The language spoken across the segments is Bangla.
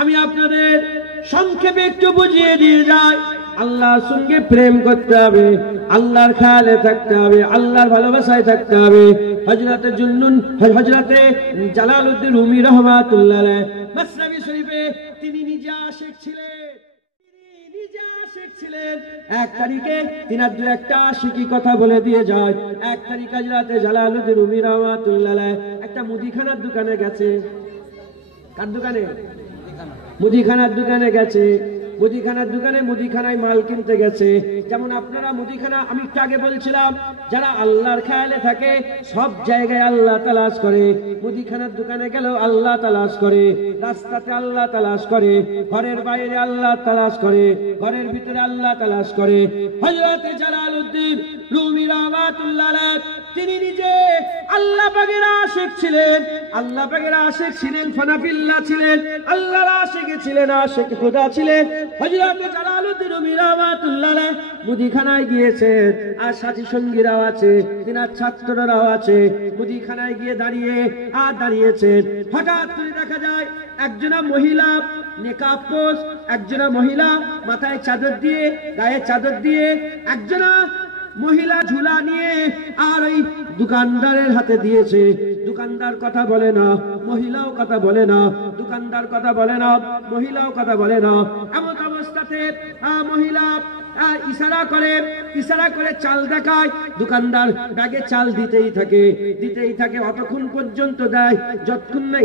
আমি আপনাদের সংক্ষেপে একটু বুঝিয়ে দিয়ে যাই। আল্লাহর সঙ্গে প্রেম করতে হবে, আল্লাহর খেয়ালে থাকতে হবে, আল্লাহর ভালোবাসায় থাকতে হবে। হযরতে জালালউদ্দিন রুমি রাহমাতুল্লাহ আলাইহি মাসনাবি শরীফে তিনি নিজে আশিক ছিলেন। এক তারিখে তিনার দু একটা আশিকি কথা বলে দিয়ে যায়। এক তারিখে হযরতে জালালউদ্দিন রুমি রাহমাতুল্লাহ আলাইহি একটা মুদিখানার দোকানে গেছে। কার দোকানে? মুদিখানার দোকানে গেছে। মুদিখানায় মাল কিনতে গেছে। যেমন আপনারা মুদিখানা, আমি একটু আগে বলছিলাম, যারা আল্লাহর খেয়ালে থাকে সব জায়গায় আল্লাহ তালাশ করে। মুদিখানার দোকানে গেলেও আল্লাহ তালাশ করে, রাস্তাতে আল্লাহ তালাশ করে, ঘরের বাইরে আল্লাহ তালাশ করে, ঘরের ভিতরে আল্লাহ তালাশ করে। হযরতে জালালউদ্দিন রুমি রাহমাতুল্লাহ আলাইহি তিনি নিজে আল্লাহ পাকের আশিক ছিলেন। আল্লাহ পাকের আশিক ছিলেন, ফানাফিল্লাহ ছিলেন, আল্লাহর আশিক ছিলেন, আশিক খোদা ছিলেন। হযরত জালালউদ্দিন রুমি রাহমাতুল্লাহ আলাইহি মুদিখানায় গিয়েছেন, আর সাথী সঙ্গীরাও আছে, তিনার ছাত্ররাও আছে। মুদিখানায় গিয়ে দাঁড়িয়েছেন। হঠাৎ করে দেখা যায় একজনা মহিলা নেকাবপোশ, একজনা মহিলা মাথায় চাদর দিয়ে, গায়ে চাদর দিয়ে, একজনা মহিলা ঝুলা নিয়ে আর ওই দোকানদারের হাতে দিয়েছে। দোকানদার কথা বলে না, মহিলাও কথা বলে না, দোকানদার কথা বলে না, মহিলাও কথা বলে না। এমন অবস্থাতে মহিলা ইশারা করে চাল দেখায়। দোকানদার ব্যাগে চাল দিতেই থাকে অতক্ষণ পর্যন্ত দেয় যতক্ষণ না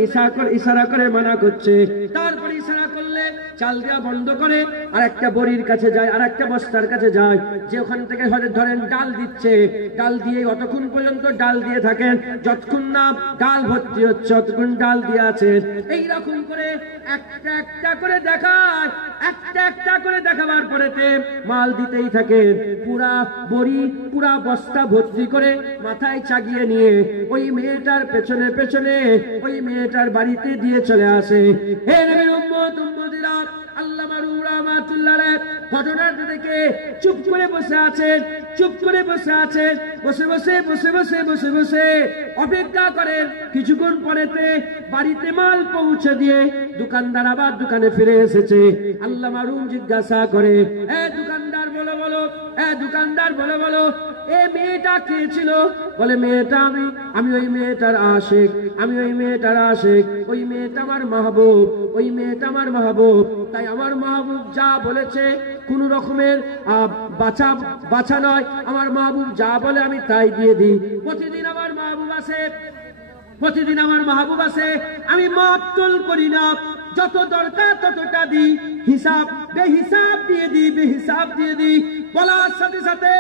ইশারা করে মানা করছে। তারপরে ইশারা করলে চাল দেওয়া বন্ধ করে আর একটা বড়ির কাছে যায়, আর একটা বস্তার কাছে যায়, যে ওখান থেকে ধরেন ডাল দিচ্ছে, ডাল দিয়ে অতক্ষণ পর্যন্ত ডাল দিয়ে থাকেন যতক্ষণ না ডাল ভর্তি হচ্ছে, অতক্ষণ ডাল দিয়ে আছে। এইরকম করে একটা করে দেখায়, একটা করে দেখাবার পরেতে মাল দিতেই থাকে। পুরা বড়ি, পুরা বস্তা ভর্তি করে মাথায় চাগিয়ে নিয়ে ওই মেয়েটার পেছনে ওই মেয়েটার বাড়িতে দিয়ে চলে আসে। হে নবীর উম্মত উম্মতিরা, আল্লামা রুমি রাহমাতুল্লাহ আলাইহি ঘটনাটা দেখে চুপ করে বসে আছেন। বসে অপেক্ষা করেন। কিছুক্ষণ পরেতে বাড়িতে মাল পৌঁছে দিয়ে দোকানদার আবার দোকানে ফিরে এসেছে। আল্লামা রুমি জিজ্ঞাসা করে, দোকানদার বলো, এ মেয়েটা কে ছিল? বলে, মেয়েটা আমি ওই মেয়েটার আশিক, ওই মেয়েটা আমার মাহবুব, তাই আমার মাহবুব যা বলেছে কোন রকমের বাছা নয়, আমার মাহবুব যা বলে আমি তাই দিয়ে দিই। প্রতিদিন আমার মাহবুব আসে, আমি মাপতল করি না, যত দরকার ততটা দিই, বেহিসাব দিয়ে দিই। বলার সাথে সাথে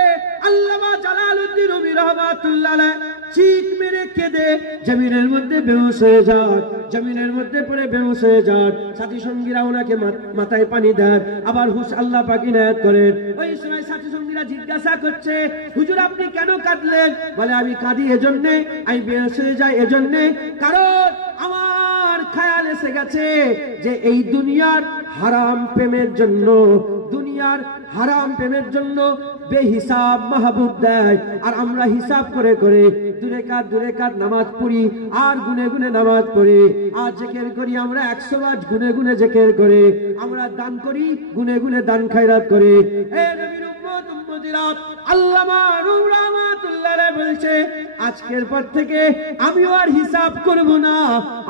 আল্লামা জালালউদ্দিন রুমি রাহমাতুল্লাহ আলাইহি চিৎ মেরে কেঁদে জমিনের মধ্যে বেহুশ হয়ে যান, জমিনের মধ্যে পড়ে বেহুশ হয়ে যান। সাথী সঙ্গীরা ওনাকে মাথায় পানি দেন, আবার হুশ আল্লাহ পাক ইনায়াত করেন। ওই সময় সাথী সঙ্গীরা জিজ্ঞাসা করছে, হুজুর আপনি কেন কাঁদলেন? বলে, আমি কাঁদি এজন্যে, আমি বেহুশ হয়ে যাই এজন্যে, কারণ আমার খেয়াল এসে গেছে যে এই দুনিয়ার হারাম প্রেমের জন্য বেহিসাব মাহবুব দেয়, আর আমরা হিসাব করে দূরে কাত নামাজ পড়ি, আর গুনে নামাজ পড়ি, আর জিকির করি আমরা 100 বার গুনে জিকির করে, আমরা দান করি গুনে দান খায়রাত করে। এ নবীর উম্মত উম্মতিরা, আল্লামা রুমি রাহমাতুল্লাহ আলাইহি বলছে, আজকের পর থেকে আমিও আর হিসাব করব না,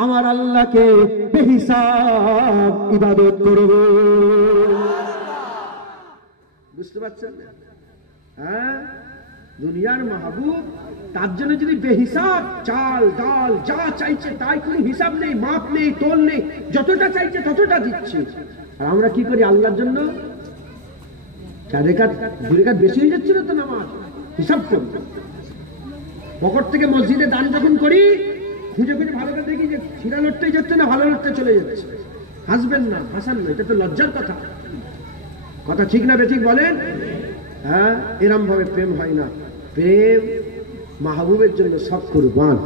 আমার আল্লাহকে বেহিসাব ইবাদত করব। বুঝতে পারছেন? দুনিয়ার মাহবুব, তার জন্য যদি বেহিসাব চাল ডাল যা চাইছে তাই, কোনো হিসাব নেই, মাপ নেই, তোল নেই, যতটা চাইছে ততটা দিচ্ছে। আর আমরা কি করি আল্লাহর জন্য? 4 রেখাত 2 রেখাত বেশি হয়ে যাচ্ছে না তো নামাজ, হিসাব করি। পকেট থেকে মসজিদে দান যখন করি, খুঁজে ভালো করে দেখি যে ছিঁড়া লোটটাই যাচ্ছে না ভালো লোটটা চলে যাচ্ছে। হাসবেন না, হাসান না, এটা তো লজ্জার কথা ঠিক না বেঠিক বলেন? এরম ভাবে প্রেম হয় না। প্রেম মাহবুবের জন্য সব কুরবান।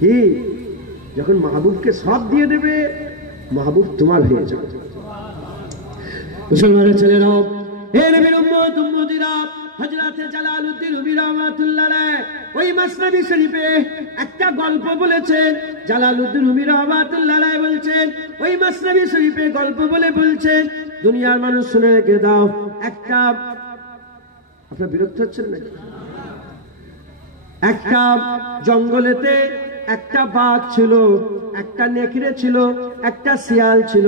কি যখন মাহবুবকে সব দিয়ে দেবে, মাহবুব তোমার হয়ে যাবে। মুসলমানের ছেলেরাও, হে নবীর উম্মত উম্মতিরা, হযরতে জালালউদ্দিন রুমি রাহমাতুল্লাহ আলাইহি ওই মসনবী শরীফে একটা গল্প বলেছেন। জালালউদ্দিন রুমি রাহমাতুল্লাহ আলাইহি বলছেন, ওই মসনবী শরীফে গল্প বলছেন, দুনিয়ার মানুষ শুনে রেখে দাও, একটা আপনারা বিরক্ত হচ্ছেন নাকি? একটা জঙ্গলেতে একটা বাঘ ছিল, একটা নেকড়ে ছিল, একটা শিয়াল ছিল।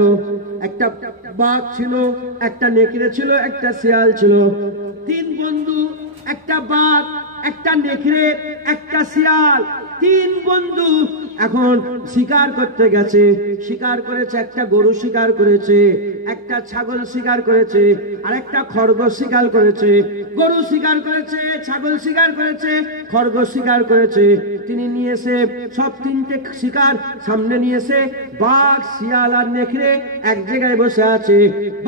একটা বাঘ ছিল, একটা নেকড়ে ছিল, একটা শিয়াল ছিল। তিন বন্ধু, একটা বাঘ, একটা নেকড়ে, একটা শিয়াল, তিন বন্ধু এখন শিকার করতে গেছে। শিকার করেছে, একটা গরু শিকার করেছে, একটা ছাগল শিকার করেছে, আর একটা খরগোশ শিকার করেছে। গরু শিকার করেছে, ছাগল শিকার করেছে, খরগোশ শিকার করেছে। তিনি নিয়ে এসে সব তিনটে শিকার সামনে নিয়ে এসে বাঘ, শিয়াল আর নেকড়ে এক জায়গায় বসে আছে।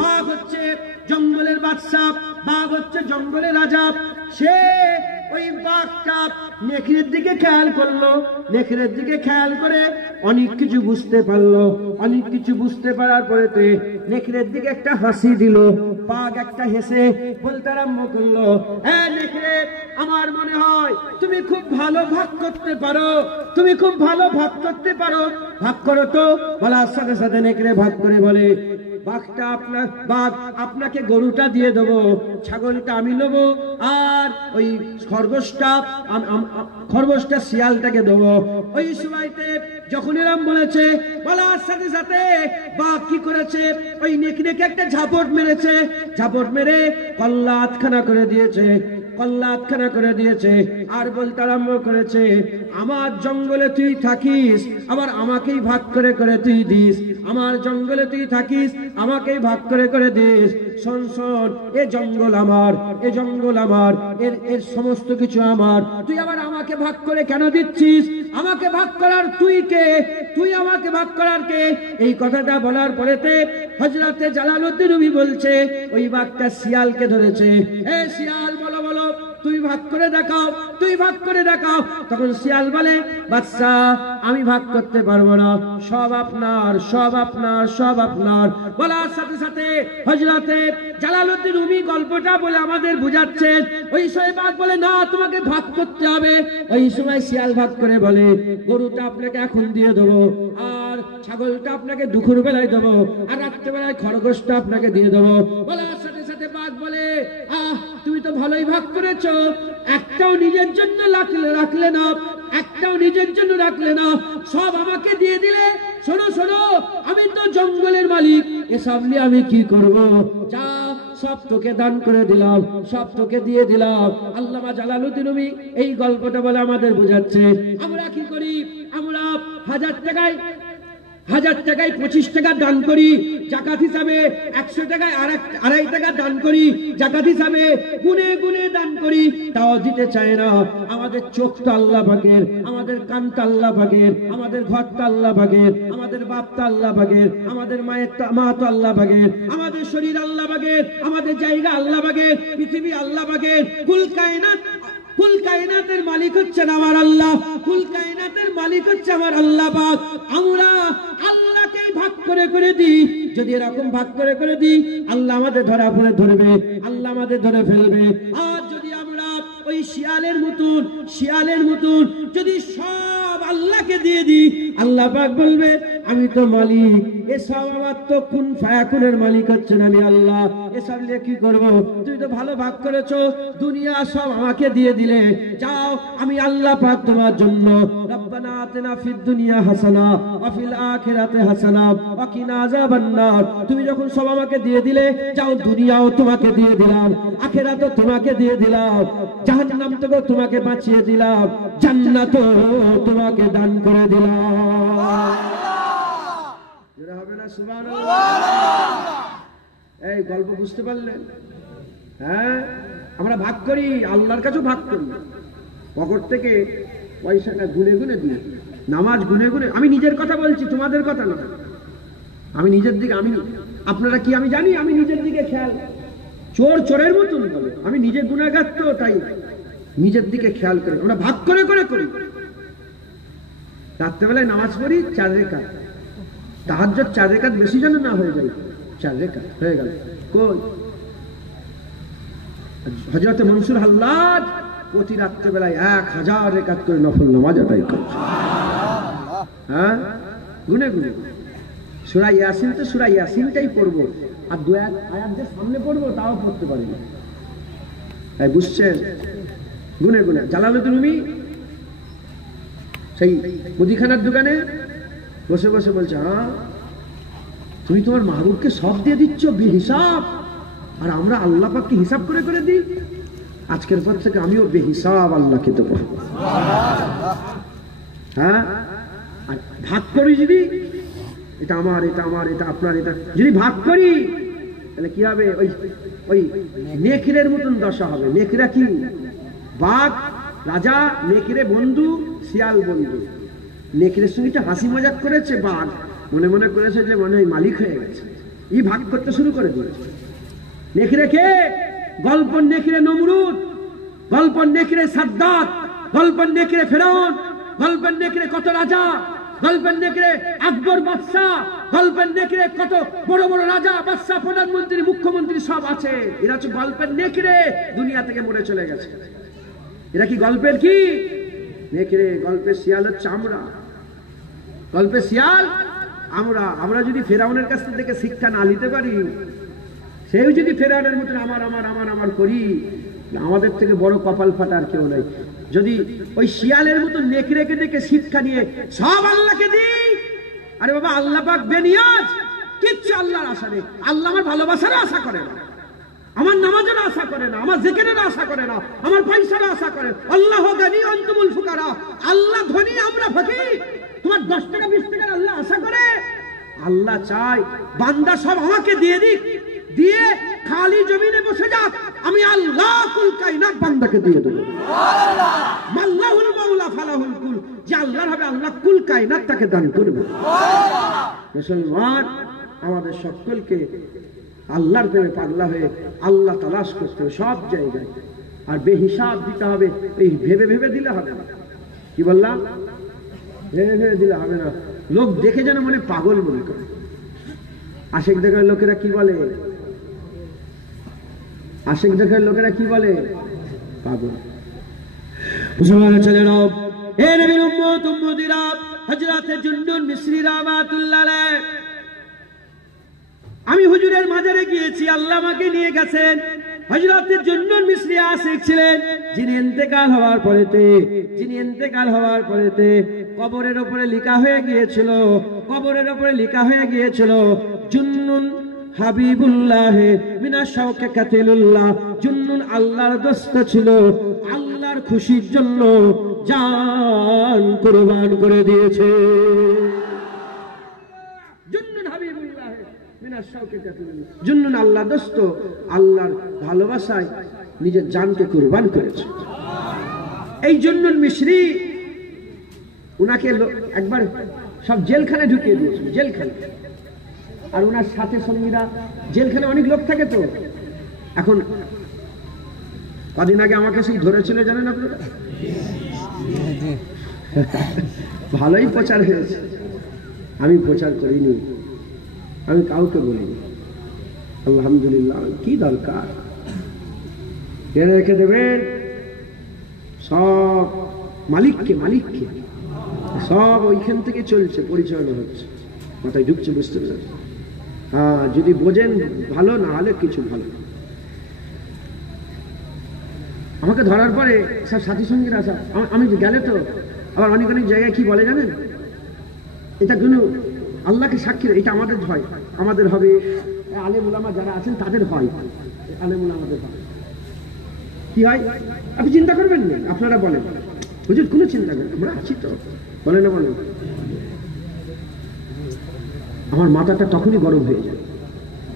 বাঘ হচ্ছে জঙ্গলের বাদশা, বাঘ হচ্ছে জঙ্গলের রাজা। সে ওই বাঘটা নেকড়ের দিকে খেয়াল করলো, নেকড়ের দিকে খেয়াল করে অনেক কিছু বুঝতে পারলো। অনেক কিছু বুঝতে পারার পরেতে নেকড়ের দিকে একটা হাসি দিল। বাঘ একটা হেসে বলতে আরম্ভ করলো, হ্যাঁ নেকড়ে, আমার মনে হয় তুমি খুব ভালো ভাগ করতে পারো, তুমি খুব ভালো ভাগ করতে পারো, ভাগ করো তো। বলার সাথে সাথে নেকড়ে ভাগ করে বলে, বাঘটা বাঘ আপনাকে গরুটা দিয়ে দেবো, ছাগলটা আমি নেবো, আর ওই খরগোশটা শিয়ালটাকে দেবো। ওই সময়তে যখন এরম বলেছে, বলার সাথে সাথে বাঘ কি করেছে, ওই নেকড়েকে একটা ঝাপট মেরেছে। ঝাপট মেরে কল্লা আটখানা করে দিয়েছে, কল্লা আটখানা করে দিয়েছে। আর বলতে আরম্ভ করেছে, আমার জঙ্গলে তুই থাকিস, আবার আমাকেই ভাগ করে করে তুই দিস। আমার জঙ্গলে তুই থাকিস, আমাকেই ভাগ করে করে দিস। শোন শোন, এ জঙ্গল আমার, এ জঙ্গল আমার, এর সমস্ত কিছু আমার। তুই আবার আমাকে ভাগ করে কেন দিচ্ছিস? আমাকে ভাগ করার তুই কে? তুই আমাকে ভাগ করার কে? এই কথাটা বলার পরেতে হযরতে জালালউদ্দিন রুমি বলছে, ওই বাঘটা শিয়ালকে ধরেছে। এ শিয়াল, বলো বলো, তুই ভাগ করে দেখাও, তুই ভাগ করে দেখাও। তখন শিয়াল বলে, বাদশা, আমি ভাগ করতে পারবো না, সব আপনার, সব আপনার, সব আপনার। বলার সাথে সাথে হযরতে জালালউদ্দিন রুমি গল্পটা বলে আমাদের বুঝাচ্ছেন। ওই সময় বাঘ বলে, না, তোমাকে ভাগ করতে হবে। ওই সময় শিয়াল ভাগ করে বলে, গরুটা আপনাকে এখন দিয়ে দেবো, আর ছাগলটা আপনাকে দুপুর বেলায় দেবো, আর রাত্রেবেলায় খরগোশটা আপনাকে দিয়ে দেবো। বলার সাথে সাথে বাঘ বলে, তুমি তো ভালোই ভাগ করেছো, একটাও নিজের জন্য রাখলে না, একটাও নিজের জন্য রাখলে না, সব আমাকে দিয়ে দিলে। শোনো শোনো, আমি তো জঙ্গলের মালিক, এসব নিয়ে আমি কি করবো? যা, সব তোকে দান করে দিলাম, সব তোকে দিয়ে দিলাম। আল্লামা জালালউদ্দিন রুমি এই গল্পটা বলে আমাদের বোঝাচ্ছে। আমরা কি করি? আমরা 1000 টাকায় 25 টাকা দান করি জাকাত হিসাবে, 100 টাকায় 2.5 টাকা দান করি জাকাত হিসাবে, গুনে গুনে দান করি, তাও দিতে চায় না। আমাদের চোখটা আল্লাহ পাকের, আমাদের কানটা আল্লাহ পাকের, আমাদের ঘরটা আল্লাহ পাকের, আমাদের বাপটা আল্লাহ পাকের, আমাদের মা তো আল্লাহ পাকের, আমাদের শরীর আল্লাহ পাকের, আমাদের জায়গা আল্লাহ পাকের, পৃথিবী আল্লাহ পাকের, কুল কায়নাতের মালিক হচ্ছেন আমার আল্লাহ, কুল কায়নাতের মালিক হচ্ছে আমার আল্লাহ পাক। আমরা আল্লাহকে ভাগ করে করে দিই। যদি এরকম ভাগ করে করে দিই, আল্লাহ আমাদের ধরা পড়ে ধরবে, আল্লাহ আমাদের ধরে ফেলবে। আর যদি আমরা ওই শিয়ালের মতন যদি সব আল্লাহকে দিয়ে দিই, আল্লাহ পাক বলবে, আমি তো মালিক, এসব আমার তো কুন ফায়াকুনের মালিক হচ্ছেন আমি আল্লাহ, এসব নিয়ে কি করবো? তুই তো ভালো ভাগ করেছো, দুনিয়া সব আমাকে দিয়ে দিলে, যাও, আমি আল্লাহ পাক তোমার জন্য রব্বানা আতিনা ফিদ দুনিয়া হাসানা ওয়া ফিল আখিরাতি হাসানা ওয়া কিনা আযাবান নার। তুমি যখন সব আমাকে দিয়ে দিলে, যাও, দুনিয়াও তোমাকে দিয়ে দিলাম, আখিরাতও তোমাকে দিয়ে দিলাম, জাহান্নাম থেকে তোমাকে বাঁচিয়ে দিলাম, জান্নাতও তোমাকে দান করে দিলাম। হবে না? সুবহানাল্লাহ। এই গল্প বুঝতে পারলেন? হ্যাঁ, আমরা ভাগ করি, আল্লাহর কাছেও ভাগ করি, পকেট থেকে পয়সাটা গুনে গুনে দিই, নামাজ গুনে গুনে। আমি নিজের কথা বলছি, তোমাদের কথা না। আমি নিজের দিকে, আপনারা কি আমি জানি, আমি নিজের দিকে খেয়াল, চোরের মতন বলে, আমি নিজে গুনাহগার, তো তাই নিজের দিকে খেয়াল করে আমরা ভাগ করে করে করি। রাত্রেবেলায় নামাজ পড়ি 4 রাকাত, তাহাজ্জুদ 4 রাকাত বেশি যেন না হয়ে যায়, 4 রাকাত হয়ে গেল। কই হযরত মনসুর হাল্লাজ প্রতি রাত্রেবেলায় 1000 রাকাত করে নফল নামাজ আদায় করছে। হ্যাঁ, গুনে গুনে সূরা ইয়াসিন তো সূরা ইয়াসিনটাই পড়বো, আর দু এক আয়াত যে সামনে পড়বো তাও পড়তে পারি না। তাই বুঝছেন, গুনে গুনে। জালালউদ্দিন রুমি সেই মুদিখানার দোকানে বসে বসে বলছে, হ্যাঁ তুমি তোমার মাহবুবকে সব দিয়ে দিচ্ছ বেহিসাব, আর আমরা আল্লাহ পাককে হিসাব করে করে দিই। আজকের পর থেকে আমিও বেহিসাব আল্লাহকে দেবো। হ্যাঁ, আর ভাগ করি যদি, এটা আমার, এটা আমার, এটা আপনার, এটা যদি ভাগ করি তাহলে কি হবে? ওই ওই নেকড়ের মতন দশা হবে। নেকড়া কি? বাঘ রাজা, নেকড়ে বন্ধু, শিয়াল বন্ধু। নেকড়ের সঙ্গে একটা হাসি মজাক করেছে বাঘ, মনে মনে করেছে যে মনে হয় মালিক হয়ে গেছে, এই ভাগ করতে শুরু করে দিয়েছে। নেকড়ে কে? গল্পের নেকড়ে নমরুদ, গল্পের নেকড়ে সাদ্দাত, গল্পের নেকড়ে ফেরাউন, গল্পের নেকড়ে কত রাজা, গল্পের নেকড়ে আকবর বাদশাহ, গল্পের নেকড়ে কত বড় বড় রাজা বাদশাহ, প্রধানমন্ত্রী, মুখ্যমন্ত্রী সব আছে। এরা হচ্ছে গল্পের নেকড়ে, দুনিয়া থেকে মরে চলে গেছে। এরা কি গল্পের কি? নেকড়ে। গল্পের শিয়াল হচ্ছে আমরা। গল্পের শিয়াল আমরা। আমরা যদি ফেরাউনের কাছ থেকে শিক্ষা না নিতে পারি, সেও যদি ফেরাউনের মতন আমার আমার আমার আমার করি, আমাদের থেকে বড় কপাল ফাটার কেউ নাই। যদি ওই শিয়ালের মতো নেকড়েকে দেখে শিক্ষা নিয়ে সব আল্লাহকে দিই, আরে বাবা আল্লাহ পাক বেনিয়াজ, কিচ্ছু আল্লাহর আশা নেই। আল্লাহ আমার ভালোবাসারও আশা করে না, আমার নামাজের আশা করে না, আমার জিকিরের আশা করে না, আমার পয়সার আশা করে। আল্লাহ গানি আনতুমুল ফুকারা, আল্লাহ ধনী আমরা ফকির। তোমার 10 টাকা 20 টাকার আল্লাহ আশা করে? আল্লাহ চাই বান্দা সব আমাকে দিয়ে দিক, দিয়ে খালি জমিনে বসে যাক, আমি আল্লাহ কুল কায়নাত বান্দাকে দিয়ে দেব। সুবহানাল্লাহ। মাল্লাহুল মাওলা ফালাহুল কুল, যে আল্লাহর হবে আল্লাহ কুল কায়নাত তাকে দান করবে। সুবহানাল্লাহ। মুসলমান আমাদের সকলকে আল্লাহর প্রেমে পাগলা হয়ে আল্লাহ তালাশ করতে হবে সব জায়গায়, আর বেহিসাব দিতে হবে। এই ভেবে ভেবে দিলে হবে না। কি বললাম? ভেবে ভেবে দিলে হবে না। লোক দেখে যেন মনে পাগল মনে করে। আশেক দেখার লোকেরা কি বলে? আশেক দেখার লোকেরা কি বলে? পাগল। মুসলমানের ছেলেরা, এ নবীর উম্মত উম্মতিরা, হযরত জুন্নুন মিসরি রাহমাতুল্লাহ আলাইহি, আমি হুজুরের মাজারে গিয়েছি, আল্লাহ আমাকে নিয়ে গেছেন। হযরত জুন্নুন মিসরি আশিক ছিলেন, যিনি ইন্তেকাল হওয়ার পরেতে কবরের উপরে লেখা হয়ে গিয়েছিল, কবরের উপরে লেখা হয়ে গিয়েছিল জুন্নুন হাবিবুল্লাহ মিনা শাওকে কাতিলুল্লাহ। জুন্নুন আল্লাহর দোস্ত ছিল, আল্লাহর খুশির জন্য জান কুরবান করে দিয়েছে। জুন্নুন হাবিবুল্লাহ মিনা শাওকে কাতিলুল্লাহ, জুন্নুন আল্লাহ দোস্ত, আল্লাহর ভালোবাসায় নিজের জানকে কুরবান করেছে। এই জুন্নুন মিসরি, উনাকে একবার সব জেলখানায় ঢুকিয়ে দিয়েছে, জেলখানা। আর ওনার সাথে সঙ্গীরা, জেলখানে অনেক লোক থাকে তো। এখন কদিন আগে আমাকে সেই ধরেছিল জানেন আপনারা? ভালোই প্রচার হয়েছে। আমি প্রচার করিনি, আমি কাউকে বলিনি। আলহামদুলিল্লাহ। কি দরকার? জেনে রেখে দেবেন সব মালিককে, মালিককে সব ওইখান থেকে চলছে, পরিচালনা হচ্ছে, মাথায় ঢুকছে, বুঝতে পেরেছে? হ্যাঁ, যদি বোঝেন ভালো, না হলে কিছু ভালো। আমাকে ধরার পরে সব সাথী সঙ্গীরা আসা, আমি গেলে তো আবার অনেক অনেক জায়গায় কি বলে জানেন? এটা কোনো আল্লাহকে সাক্ষী, এটা আমাদের হয়, আমাদের হবে, আলেম উলামা যারা আছেন তাদের হয়, আলেম উলামাদের হয়। কি হয় আপনি চিন্তা করবেন না, আপনারা বলেন হুজুর কোনো চিন্তা করেন, আমরা আছি তো, বলে না বলেন। আমার মাথাটা তখনই গরম হয়ে যায়,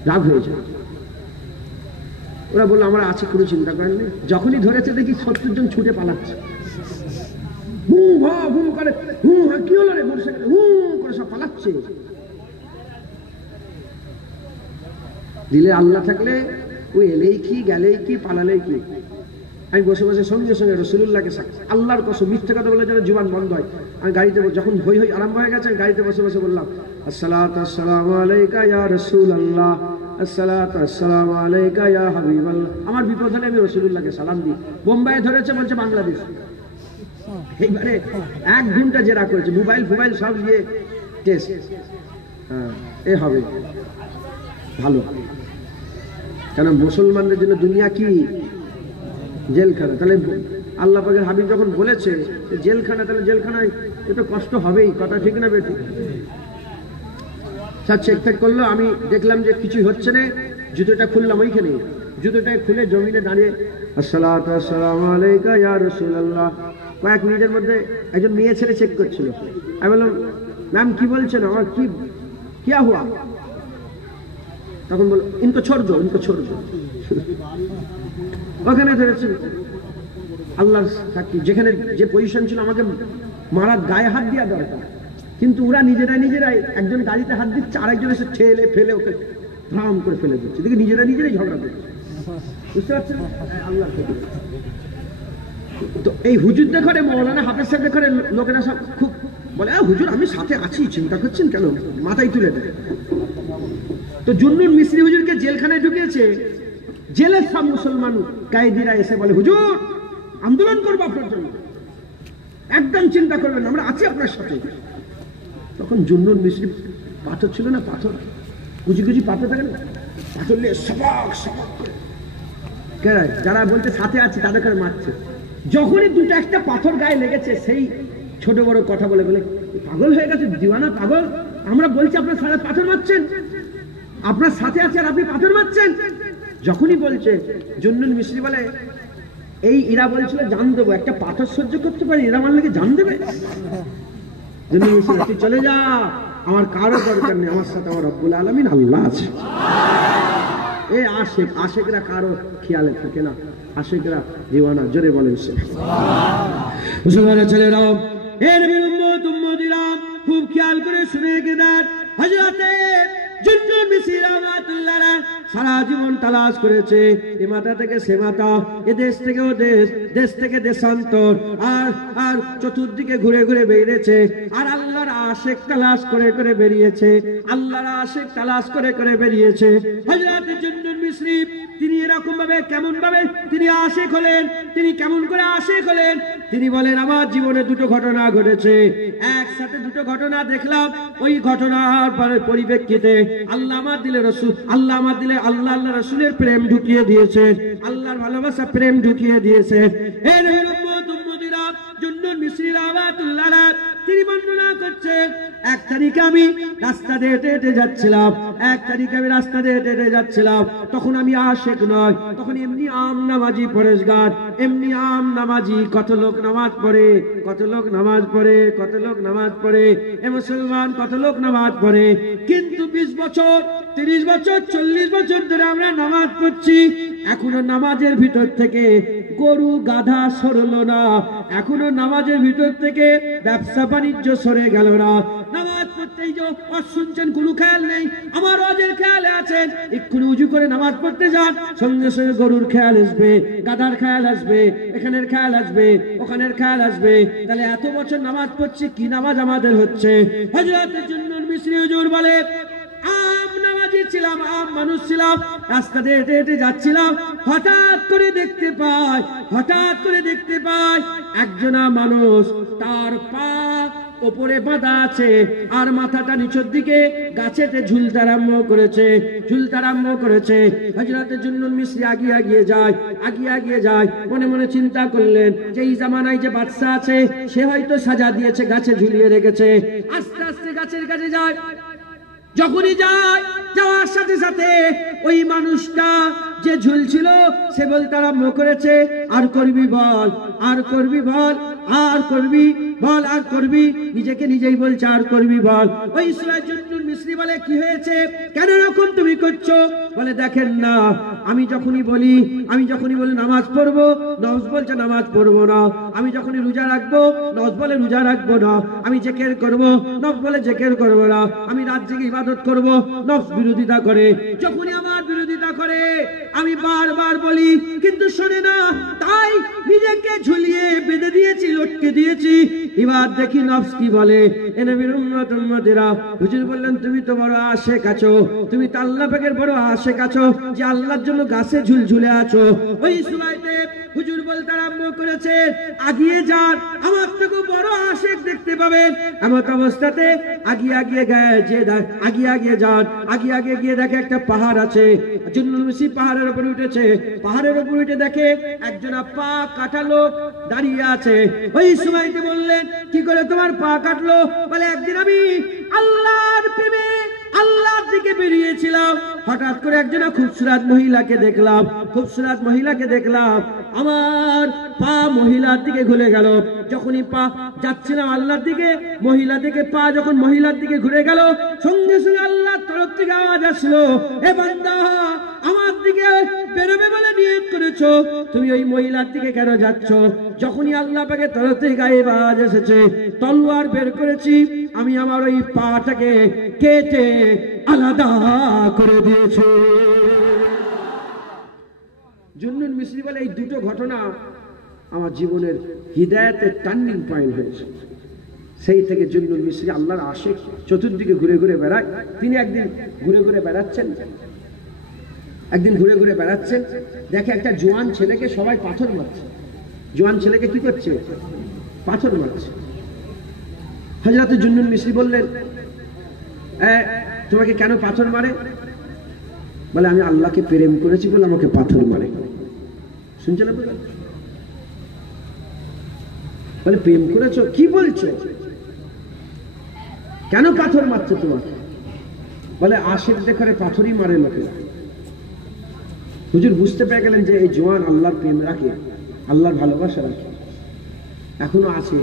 রাগ হয়ে যায়। ওরা বললো আমরা আছি, কোনো চিন্তা করেন না। যখনই ধরেছে দেখি 70 জন ছুটে পালাচ্ছে, হুম হা হুম করে, হুম হা কি হলো রে, মোটরসাইকেল হুম করে সব পালাচ্ছে। দিলে আল্লাহ থাকলে ওই এলেই কি, গেলেই কি, পালালেই কি। আমি বসে বসে সঙ্গে সঙ্গে রাসূলুল্লাহকে আল্লাহর কসম, মিথ্যে কথা বলে যেন জীবন বন্ধ হয়। আমি গাড়িতে যখন হই হই আরম্ভ হয়ে গেছে, আমি গাড়িতে বসে বসে বললাম আসসালাতু আসসালামু আলাইকা ইয়া রাসূলুল্লাহ, আসসালাতু আসসালামু আলাইকা ইয়া হাবিবাল্লাহ। আমার বিপদ হলে আমি রাসূলুল্লাহকে সালাম দিই। বোম্বাইয়ে ধরেছে, বলছে বাংলাদেশ। এইবারে 1 ঘন্টা জেরা করেছে, মোবাইল ফোবাইল সব নিয়ে টেস্ট। এ হবে ভালো, কেন মুসলমানদের জন্য দুনিয়া কি জেলখানা। তাহলে আল্লাহ পাকের হাবিব যখন বলেছে জেলখানা, তাহলে জেলখানায় একটু কষ্ট হবেই, কথা ঠিক না বেটি? চেক ফেক করলো, আমি দেখলাম যে কিছুই হচ্ছে না, জুতোটা খুললাম ওইখানে, জুতোটা খুলে জমিনে দাঁড়িয়ে আসসালাতু আসসালামু আলাইকা ইয়া রাসূলুল্লাহ। কয়েক মিনিটের মধ্যে একজন মেয়ে ছেলে চেক করছিল। আমি বললাম ম্যাম কি বলছেন, আমার কি কিয়া হুয়া? তখন বলল ইনকো ছোড় দো, ইনকো ছোড় দো। ওখানে ধরেছে আল্লাহর সাক্ষী, যেখানে যে পজিশন ছিল আমাকে মারার গায়ে হাত দেওয়া দরকার, কিন্তু ওরা নিজেরাই একজন গাড়িতে হাত দিচ্ছে, আরেকজন এসে ঠেলে ফেলে ওকে ধাম করে ফেলে দিচ্ছে। দেখি নিজেরাই ঝগড়া করছে, বুঝতে পারছেন? আল্লাহর সাথে। তো এই হুজুরদের ঘরে, মৌলানা হাফেজ সাহেবদের ঘরে লোকেরা সব খুব বলে হুজুর আমি সাথে আছি, চিন্তা করছেন কেন, মাথায় তুলে দেয়। তো জুন্নুন মিসরি হুজুরকে জেলখানায় ঢুকিয়েছে, জেলের সব মুসলমান কায়েদিরা এসে বলে হুজুর আন্দোলন করবো আপনার জন্য, একদম চিন্তা করবেন, আমরা আছি আপনার সাথে। তখন জুন্নুন মিসরি পাথর ছিল না, পাথর কুচি কুচি পাথর থাকে না, পাথর নিয়ে সবাক সবাক করে যারা বলছে সাথে আছি তাদের কাছে মারছে। যখনই দুটো একটা পাথর গায়ে লেগেছে, সেই ছোট বড় কথা বলে বলে পাগল হয়ে গেছে, দিওয়ানা পাগল, আমরা বলছি আপনার সাথে পাথর মারছেন, আপনার সাথে আছে আর আপনি পাথর মারছেন। যখনই বলছে জুন্নুন মিসরি বলে এই এরা বলছিল জান দেবো, একটা পাথর সহ্য করতে পারি, এরা মারলে কি জান দেবে? জুন্নুন মিসরি তুই চলে যা, আমার কারো দরকার নেই, আমার সাথে আমার রব্বুল আলামিন আল্লাহ আছে। এই আশেকরা কারো খেয়ালে থাকে না, আশেকরা দিওয়ানা। জোরে বলেন মুসলমানের ছেলেরাও, এর উম্মত উম্মতিরা খুব খেয়াল করে শুনে গেলেন, হযরতে জুন্নুন মিসরি রাহমাতুল্লাহ আলাইহি সারা জীবন তালাশ করেছে, এ মাথা থেকে সে মাথা, এ দেশ থেকে ও দেশ, দেশ থেকে দেশান্তর, আর চতুর্দিকে ঘুরে ঘুরে বেরিয়েছে, আর আল্লাহর আশিক তালাশ করে করে বেরিয়েছে, আল্লাহর আশিক তালাশ করে করে বেরিয়েছে। হযরত জুন্নুন মিসরি তিনি এরকম ভাবে, কেমন ভাবে তিনি আশিক হলেন, তিনি কেমন করে আশিক হলেন? তিনি বলেন আমার জীবনে দুটো ঘটনা ঘটেছে, একসাথে দুটো ঘটনা দেখলাম, ওই ঘটনার পরিপ্রেক্ষিতে আল্লাহ আমার দিলে রাসূল, আল্লাহ আমার দিলে আল্লাহ রাসূলের প্রেম ঢুকিয়ে দিয়েছে, আল্লাহর ভালোবাসা প্রেম ঢুকিয়ে দিয়েছে। এর উম্মত উম্মতিরা জুন্নুন মিসরি রাহমাতুল্লাহ আলাইহি তিনি বর্ণনা করছেন, এক তারিখে আমি রাস্তা দিয়ে হেঁটে যাচ্ছিলাম, তখন আমি আশিক নয়, তখন এমনি আম নামাজি পরেশগার, এমনি আম নামাজি। কত লোক নামাজ পড়ে, কত লোক নামাজ পড়ে, কত লোক নামাজ পড়ে, এ মুসলমান কত লোক নামাজ পড়ে, কিন্তু 20 বছর 30 বছর 40 বছর ধরে আমরা নামাজ পড়ছি, এখনো নামাজের ভিতর থেকে গরু গাধা সরলো না, এখনো নামাজের ভিতর থেকে ব্যবসা বাণিজ্য সরে গেল না। নামাজ পড়তেই যে শুনছেন কোনো খেয়াল নেই, আমার ওয়াজের খেয়ালে আছেন, এক্ষুনি উজু করে নামাজ পড়তে যান, সঙ্গে সঙ্গে গরুর খেয়াল আসবে, গাধার খেয়াল আসবে, এখানের খেয়াল আসবে, ওখানের খেয়াল আসবে। তাহলে এত বছর নামাজ পড়ছি, কি নামাজ আমাদের হচ্ছে? হযরত জুন্নুন মিসরি হুজুর বলে আম নামাজি ছিলাম, আম মানুষ ছিলাম, রাস্তা দিয়ে হেঁটে হেঁটে যাচ্ছিলাম, হঠাৎ করে দেখতে পাই একজনা মানুষ, তার পা ওপরে বাঁধা আছে আর মাথাটা নিচের দিকে গাছেতে ঝুলতে আরম্ভ করেছে। হযরত জুন্নুন মিসরি আগিয়ে যায়, মনে মনে চিন্তা করলেন যে এই জামানায় যে বাদশা আছে সে হয়তো সাজা দিয়েছে, গাছে ঝুলিয়ে রেখেছে। আস্তে আস্তে গাছের কাছে যায়, যখনই যাওয়ার সাথে সাথে ওই মানুষটা যে ঝুলছিল সে বলতে আরম্ভ করেছে আর করবি বল, আর করবি বল, আর করবি বল, আর করবি, নিজেকে নিজেই বলছে আর করবি বল। ওই সময় জুন্নুন মিসরি বলে কি হয়েছে, কেন এরকম তুমি করছো? বলে দেখেন না, আমি যখনই বলি নামাজ পড়বো, নফস বলছে নামাজ পড়বো না, আমি যখনই রোজা রাখবো, নফস বলে রোজা রাখবো না, আমি জিকির করবো, নফস বলে জিকির করবো না, আমি রাত জেগে ইবাদত করবো, নফস বিরোধিতা করে। যখনই আমার বিরোধিতা করে আমি বারবার বলি কিন্তু শোনে না, তাই নিজেকে ঝুলিয়ে বেঁধে দিয়েছি, লটকে দিয়েছি, এবার দেখি নফস কি বলে। এ নবীর উম্মতেরা, হুজুর বললেন তুমি তো বড় আশেক আছো, তুমি তো আল্লাহ পাকের বড় আশেক আছো যে আল্লাহর জন্য গাছে ঝুলঝুলে আছো। ওই সময়তে হুজুর বলতে আরম্ভ করেছে, আগিয়ে যান, আমার থেকে বড় আশেক দেখতে পাবেন। এমন অবস্থাতে আগিয়ে আগিয়ে আগিয়ে যান, আগিয়ে গিয়ে দেখে একটা পাহাড় আছে। জুন্নুল মিসরি পাহাড়ের উপর উঠেছে। পাহাড়ের উপর উঠে দেখে একজন পা কাটা লোক দাঁড়িয়ে আছে। ওই সময়তে বললেন, কি করে তোমার পা কাটলো? বলে, একদিন আমি আল্লাহর প্রেমে আল্লাহর দিকে বেরিয়েছিলাম, হঠাৎ করে একজন খুবসুরত মহিলাকে দেখলাম। খুবসুরত মহিলাকে দেখলাম, আমার পা মহিলার দিকে ঘুরে গেল। যখনই পা যাচ্ছিলাম আল্লাহর দিকে, মহিলা দিকে পা যখন মহিলার দিকে ঘুরে গেল, সঙ্গে সঙ্গে আল্লাহর তরফ থেকে আওয়াজ আসলো, এ বান্দা, আমার দিকে বেরোবে বলে নিয়ত করেছো, তুমি ওই মহিলার দিকে কেন যাচ্ছ? যখনই আল্লাহ পাকের তরফ থেকে গায়ে আওয়াজ এসেছে, তলোয়ার বের করেছি, আমি আমার ওই পাটাকে কেটে আলাদা করে দিয়েছি। জুন্নুল মিসরি বলে, এই দুটো ঘটনা আমার জীবনের হিদায়াতের টার্নিং পয়েন্ট হয়েছে। সেই থেকে জুন্নুল মিসরি আল্লাহর আশিক, চতুর্দিকে ঘুরে ঘুরে বেড়ায়। তিনি একদিন ঘুরে ঘুরে বেড়াচ্ছেন, দেখে একটা জোয়ান ছেলেকে সবাই পাথর মারছে। জোয়ান ছেলেকে কি করছে? পাথর মারছে। হযরত জুন্নুল মিসরি বললেন, তোমাকে কেন পাথর মারে? বলে, আমি আল্লাহকে প্রেম করেছি বলে আমাকে পাথর মারে। শুনছেন আপনারা? বলে, প্রেম করেছো? কি বলছো? কেন পাথর মারছো তোমার? বলে, আশিক দেখারে পাথরই মারে লোকেরা। হুজুর বুঝতে পেরে গেলেন যে এই জওয়ান আল্লাহর প্রেম রাখে, আল্লাহর ভালোবাসা রাখে, এখনো আছে।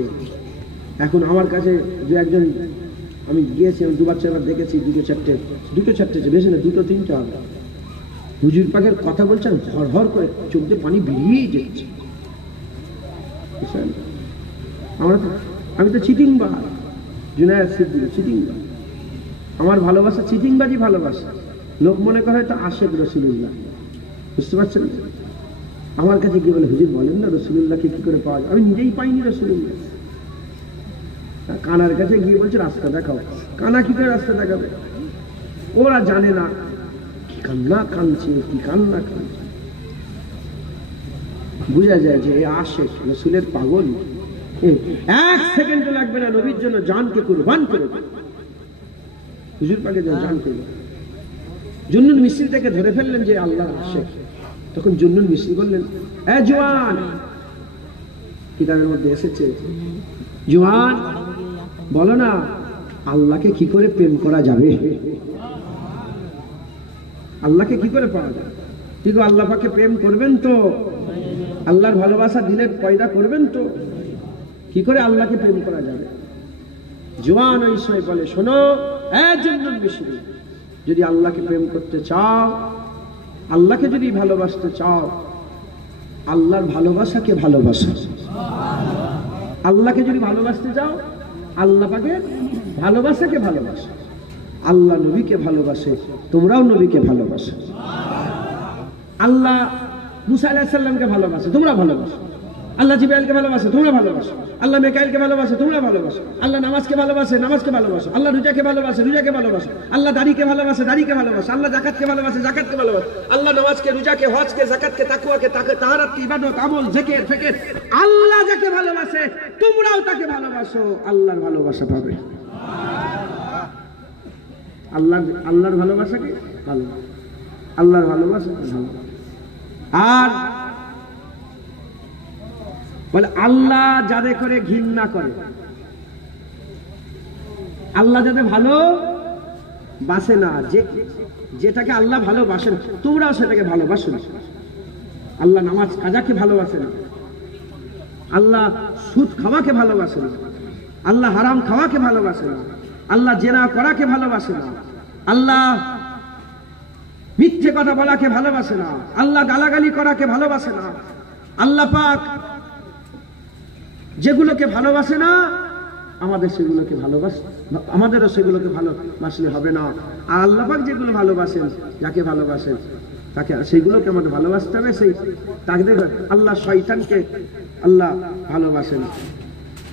এখন আমার কাছে যে একজন, আমি গিয়েছি, আমি দুবার চারবার দেখেছি, দুটো চারটে বেশি না, দুটো তিনটা হবে। হুজুর পাকের কথা বলছেন, হর হর করে চোখ দিয়ে পানি বেরিয়েই যাচ্ছে। আমি তো চিটিংবাজ, জুনায়েদ সিদ্দিকী চিটিংবাজ। আমার ভালোবাসা চিটিংবাজি ভালোবাসা। লোক মনে করে হয়তো আশেক রাসূলুল্লাহ, বুঝতে পারছেন? আমার কাছে গিয়ে বলে, হুজুর বলেন না রাসূলুল্লাহকে কি করে পাওয়া যায়? আমি নিজেই পাইনি রাসূলুল্লাহ। কানার কাছে গিয়ে বলছে, রাস্তা দেখাও। কানা কি করে রাস্তা দেখাবে? ওরা জানে না কি কান্না কাঁদছে, কি কান্না কাঁদছে। বুঝা যায় যে আশেক, রাসূলের পাগল। এক সেকেন্ডও লাগবে না নবীর জন্য জানকে কুরবান করে দেবে। হুজুর পাকের জন্য জান করে। জুন্নুল মিসরি থেকে ধরে ফেললেন যে আল্লাহর আশেক। তখন জুন্নুল মিসরি বললেন, এ জওয়ান, কিতাবের মধ্যে এসেছে, জওয়ান বলো না আল্লাহকে কি করে প্রেম করা যাবে? আল্লাহকে কি করে পাওয়া যাবে? ঠিক আল্লাহ পাকে প্রেম করবেন তো? আল্লাহর ভালোবাসা দিলে পয়দা করবেন তো? কি করে আল্লাহকে প্রেম করা যাবে? জওয়ান ওই সময় বলে, শোনো জুন্নুল মিসরি, যদি আল্লাহকে প্রেম করতে চাও, আল্লাহকে যদি ভালোবাসতে চাও, আল্লাহর ভালোবাসাকে ভালোবাসো। আল্লাহকে যদি ভালোবাসতে চাও, আল্লাহ পাকের ভালোবাসাকে ভালোবাসো। আল্লাহ নবীকে ভালোবাসে, তোমরাও নবীকে ভালোবাসো। আল্লাহ মুসা আলাইহিস সালামকে ভালোবাসে, তোমরা ভালোবাসো। আল্লাহ জিবরাইলকে ভালোবাসে, তোমরা ভালোবাসো। আল্লাহ মিকাইলকে ভালোবাসে, তোমরা ভালোবাসো। আল্লাহ নামাজকে ভালোবাসে, নামাজকে ভালোবাসো। আল্লাহ রোজাকে ভালোবাসে, রোজাকে ভালোবাসো। আল্লাহ দাড়িকে ভালোবাসে, দাড়িকে ভালোবাসো। আল্লাহ যাকাতকে ভালোবাসে, যাকাতকে ভালোবাসো। আল্লাহ নামাজকে, রোজাকে, হজকে, যাকাতকে, তাকওয়াকে, তাহারাতকে, ইবাদত, আমল, জিকির, ফিকির, আল্লাহ যাকে ভালোবাসে তোমরাও তাকে ভালোবাসো। আল্লাহর ভালোবাসা পাবে। আল্লাহর ভালোবাসা কি? ভালো। আল্লাহর ভালোবাসা ভালো। আর বলে, আল্লাহ যাদের করে ঘৃণা করে, আল্লাহ যাদের ভালো বাসে না, যেটাকে আল্লাহ ভালোবাসেন তোমরাও সেটাকে ভালোবাসো না। আল্লাহ নামাজ কাজাকে ভালোবাসে না, আল্লাহ সুদ খাওয়াকে ভালোবাসে না, আল্লাহ হারাম খাওয়াকে ভালোবাসে না, আল্লাহ জেনা করাকে ভালোবাসে না, আল্লাহ মিথ্যে কথা বলাকে ভালোবাসে না, আল্লাহ গালাগালি করাকে ভালোবাসে না। আল্লাহ পাক যেগুলোকে ভালোবাসে না, আমাদের সেগুলোকে আমাদেরও সেগুলোকে ভালোবাসলে হবে না। আর আল্লাহ পাক যেগুলো ভালোবাসেন, যাকে ভালোবাসেন তাকে, সেইগুলোকে আমাদের ভালোবাসতে হবে। সেই তাকে আল্লাহ শয়তানকে আল্লাহ ভালোবাসেন।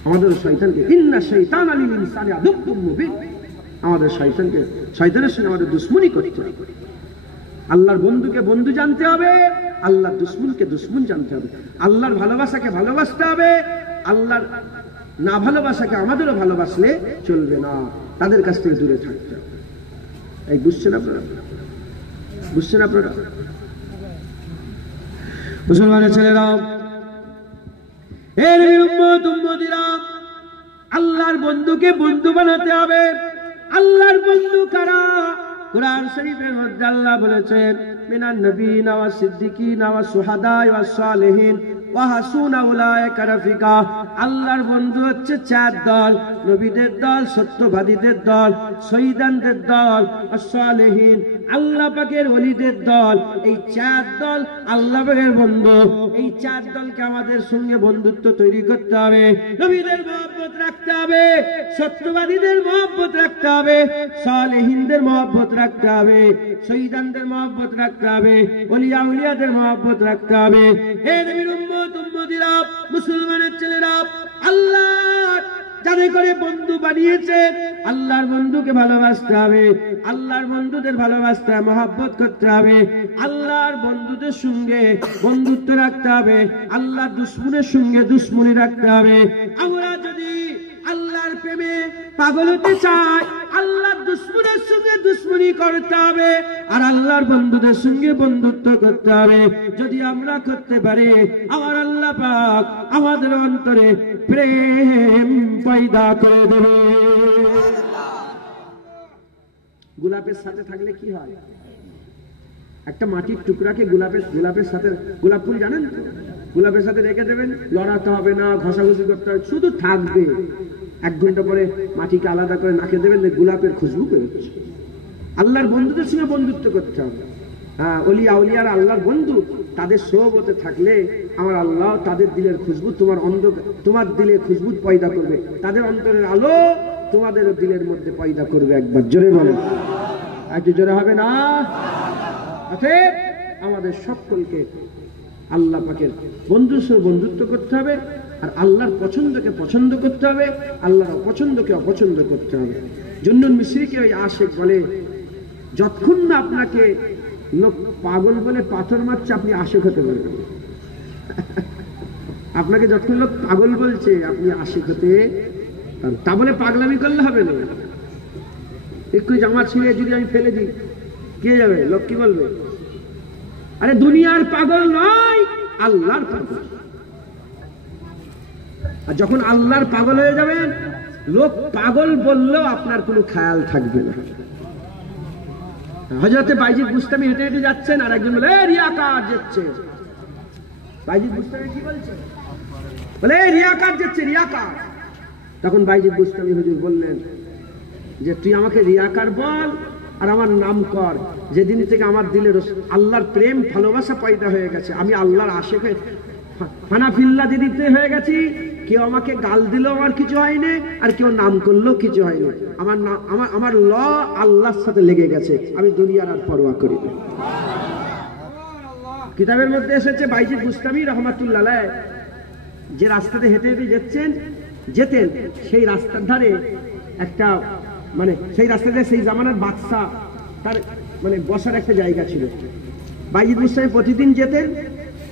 আমাদের শয়তানকে ইন্না শাইতানা লিল ইনসানি আদুউম মুবিন, আমাদের শয়তানকে, শয়তানের সঙ্গে আমাদের দুশমনি করতে হবে। আল্লাহর বন্ধুকে বন্ধু জানতে হবে, আল্লাহর দুশমনকে দুশমন জানতে হবে। আল্লাহর ভালোবাসাকে ভালোবাসতে হবে, আল্লাহর না ভালোবাসাকে আমাদেরও ভালোবাসলে চলবে না, তাদের কাছ থেকে দূরে থাকতে হবে। এই বুঝছেন আপনারা? বুঝছেন আপনারা? মুসলমানের ছেলেরা, এর উম্মত উম্মতিরা, আল্লাহর বন্ধুকে বন্ধু বানাতে হবে। আল্লাহর বন্ধু কারা? কুরআন শরীফের মধ্যে আল্লাহ বলেছেন, মিনান নবিয়িনা ওয়াস সিদ্দিকিনা ওয়াস শুহাদা ওয়াস সালিহিন ওয়া হাসুনা উলাইকা রাফিকা। আল্লাহর বন্ধু হচ্ছে চার দল: নবীদের দল, সত্যবাদীদের দল, শহীদানদের দল, আস-সালিহিন, আল্লাহ পাকের ওলিদের দল। এই চার দল আল্লাহ পাকের বন্ধু। এই চার দলকে আমাদের সঙ্গে বন্ধুত্ব তৈরি করতে হবে। নবীদের মহব্বত রাখতে হবে, সত্যবাদীদের মহব্বত রাখতে হবে, সালেহিনদের মহব্বত রাখতে হবে, শহীদানদের মহব্বত রাখতে হবে, ওলিয়া উলিয়াদের মহব্বত রাখতে হবে। হে নবীর উম্মত উম্মতিরা, মুসলমানের ছেলেরা, আল্লাহ যাদের করে বন্ধু বানিয়েছেন, আল্লাহর বন্ধুকে ভালোবাসতে হবে, আল্লাহর বন্ধুদের ভালোবাসতে হবে, মহব্বত করতে হবে, আল্লাহর বন্ধুদের সঙ্গে বন্ধুত্ব রাখতে হবে, আল্লাহর দুশমনের সঙ্গে দুশমনি রাখতে হবে। আমরা যদি আল্লাহর প্রেমে পাগল হতে চাই, আল্লাহর দুশমনের সঙ্গে দুশমনি করতে হবে, আর আল্লাহর বন্ধুদের সঙ্গে বন্ধুত্ব করতে হবে। যদি আমরা করতে পারি, আমার আল্লাহ পাক আমাদের অন্তরে প্রেম পয়দা করে দেবে। গোলাপের সাথে থাকলে কি হয়? একটা মাটির টুকরাকে গোলাপের সাথে, গোলাপ ফুল জানেন তো, গোলাপের সাথে রেখে দেবেন, লড়াতে হবে না, ঘষাঘষি করতে হবে, শুধু থাকবে। 1 ঘন্টা পরে মাটিকে আলাদা করে নাকে দেবেন, গোলাপের খুশবু বেরোচ্ছে। আল্লাহর বন্ধুদের সঙ্গে বন্ধুত্ব করতে হবে। হ্যাঁ, ওলিয়া উলিয়ারা আল্লাহর বন্ধু, তাদের সোহবতে থাকলে আমার আল্লাহ তাদের দিলের খুশবু তোমার দিলের খুশবু পয়দা করবে, তাদের অন্তরের আলো তোমাদের দিলের মধ্যে পয়দা করবে। একবার জোরে বলেন, একটু জোরে হবে না? অতএব আমাদের সকলকে আল্লাহ পাকের বন্ধুর সঙ্গে বন্ধুত্ব করতে হবে, আর আল্লাহর পছন্দকে পছন্দ করতে হবে, আল্লাহর অপছন্দকে অপছন্দ করতে হবে। জুন্নুন মিশরিকে ওই আশেক বলে, যতক্ষণ না আপনাকে লোক পাগল বলে পাথর মারছে, আপনি আশেক হতে পারবেন। আপনাকে যতক্ষণ লোক পাগল বলছে, আপনি আশেক হতে পারবেন। তা বলে পাগলামি করলে হবে না। একটু জামা ছিঁড়ে যদি আমি ফেলে দিই, কে যাবে? লোক কি বলবে? আরে দুনিয়ার পাগল নয়, আল্লাহর পাগল। আর যখন আল্লাহর পাগল হয়ে যাবেন, লোক পাগল বললেও আপনার কোনো খেয়াল থাকবে না। হযরতে বাইজিদ বুস্তামি হেঁটে হেঁটে যাচ্ছেন, আর একজন বলে রিয়াকার যাচ্ছে। বাইজিদ বুস্তামি কি বলছে? বলে রিয়াকার যাচ্ছে, রিয়াকার। তখন বাইজিদ বুস্তামি হুজুর বললেন যে, তুই আমাকে রিয়াকার বল আর আমার নাম কর। যেদিন থেকে আমার দিলে আল্লাহর প্রেম ভালোবাসা পয়দা হয়ে গেছে, আমি আল্লাহর আশিক হয়ে ফানাফিল্লা দিতে হয়ে গেছি। কেউ আমাকে গাল দিলেও আমার কিছু হয়নি, আর কেউ নাম করলেও কিছু হয়নি। আমার ল আল্লাহর সাথে লেগে গেছে, আমি দুনিয়ার আর পরোয়া করি না। কিতাবের মধ্যে এসেছে, বাইজিদ বুস্তামি রহমাতুল্লাহ আলাইহ যে রাস্তাতে হেঁটে হেঁটে যেতেন, সেই রাস্তার ধারে একটা সেই রাস্তাতে সেই জামানার বাদশাহ তার বসার একটা জায়গা ছিল। বাইজিদ বুস্তামি প্রতিদিন যেতেন,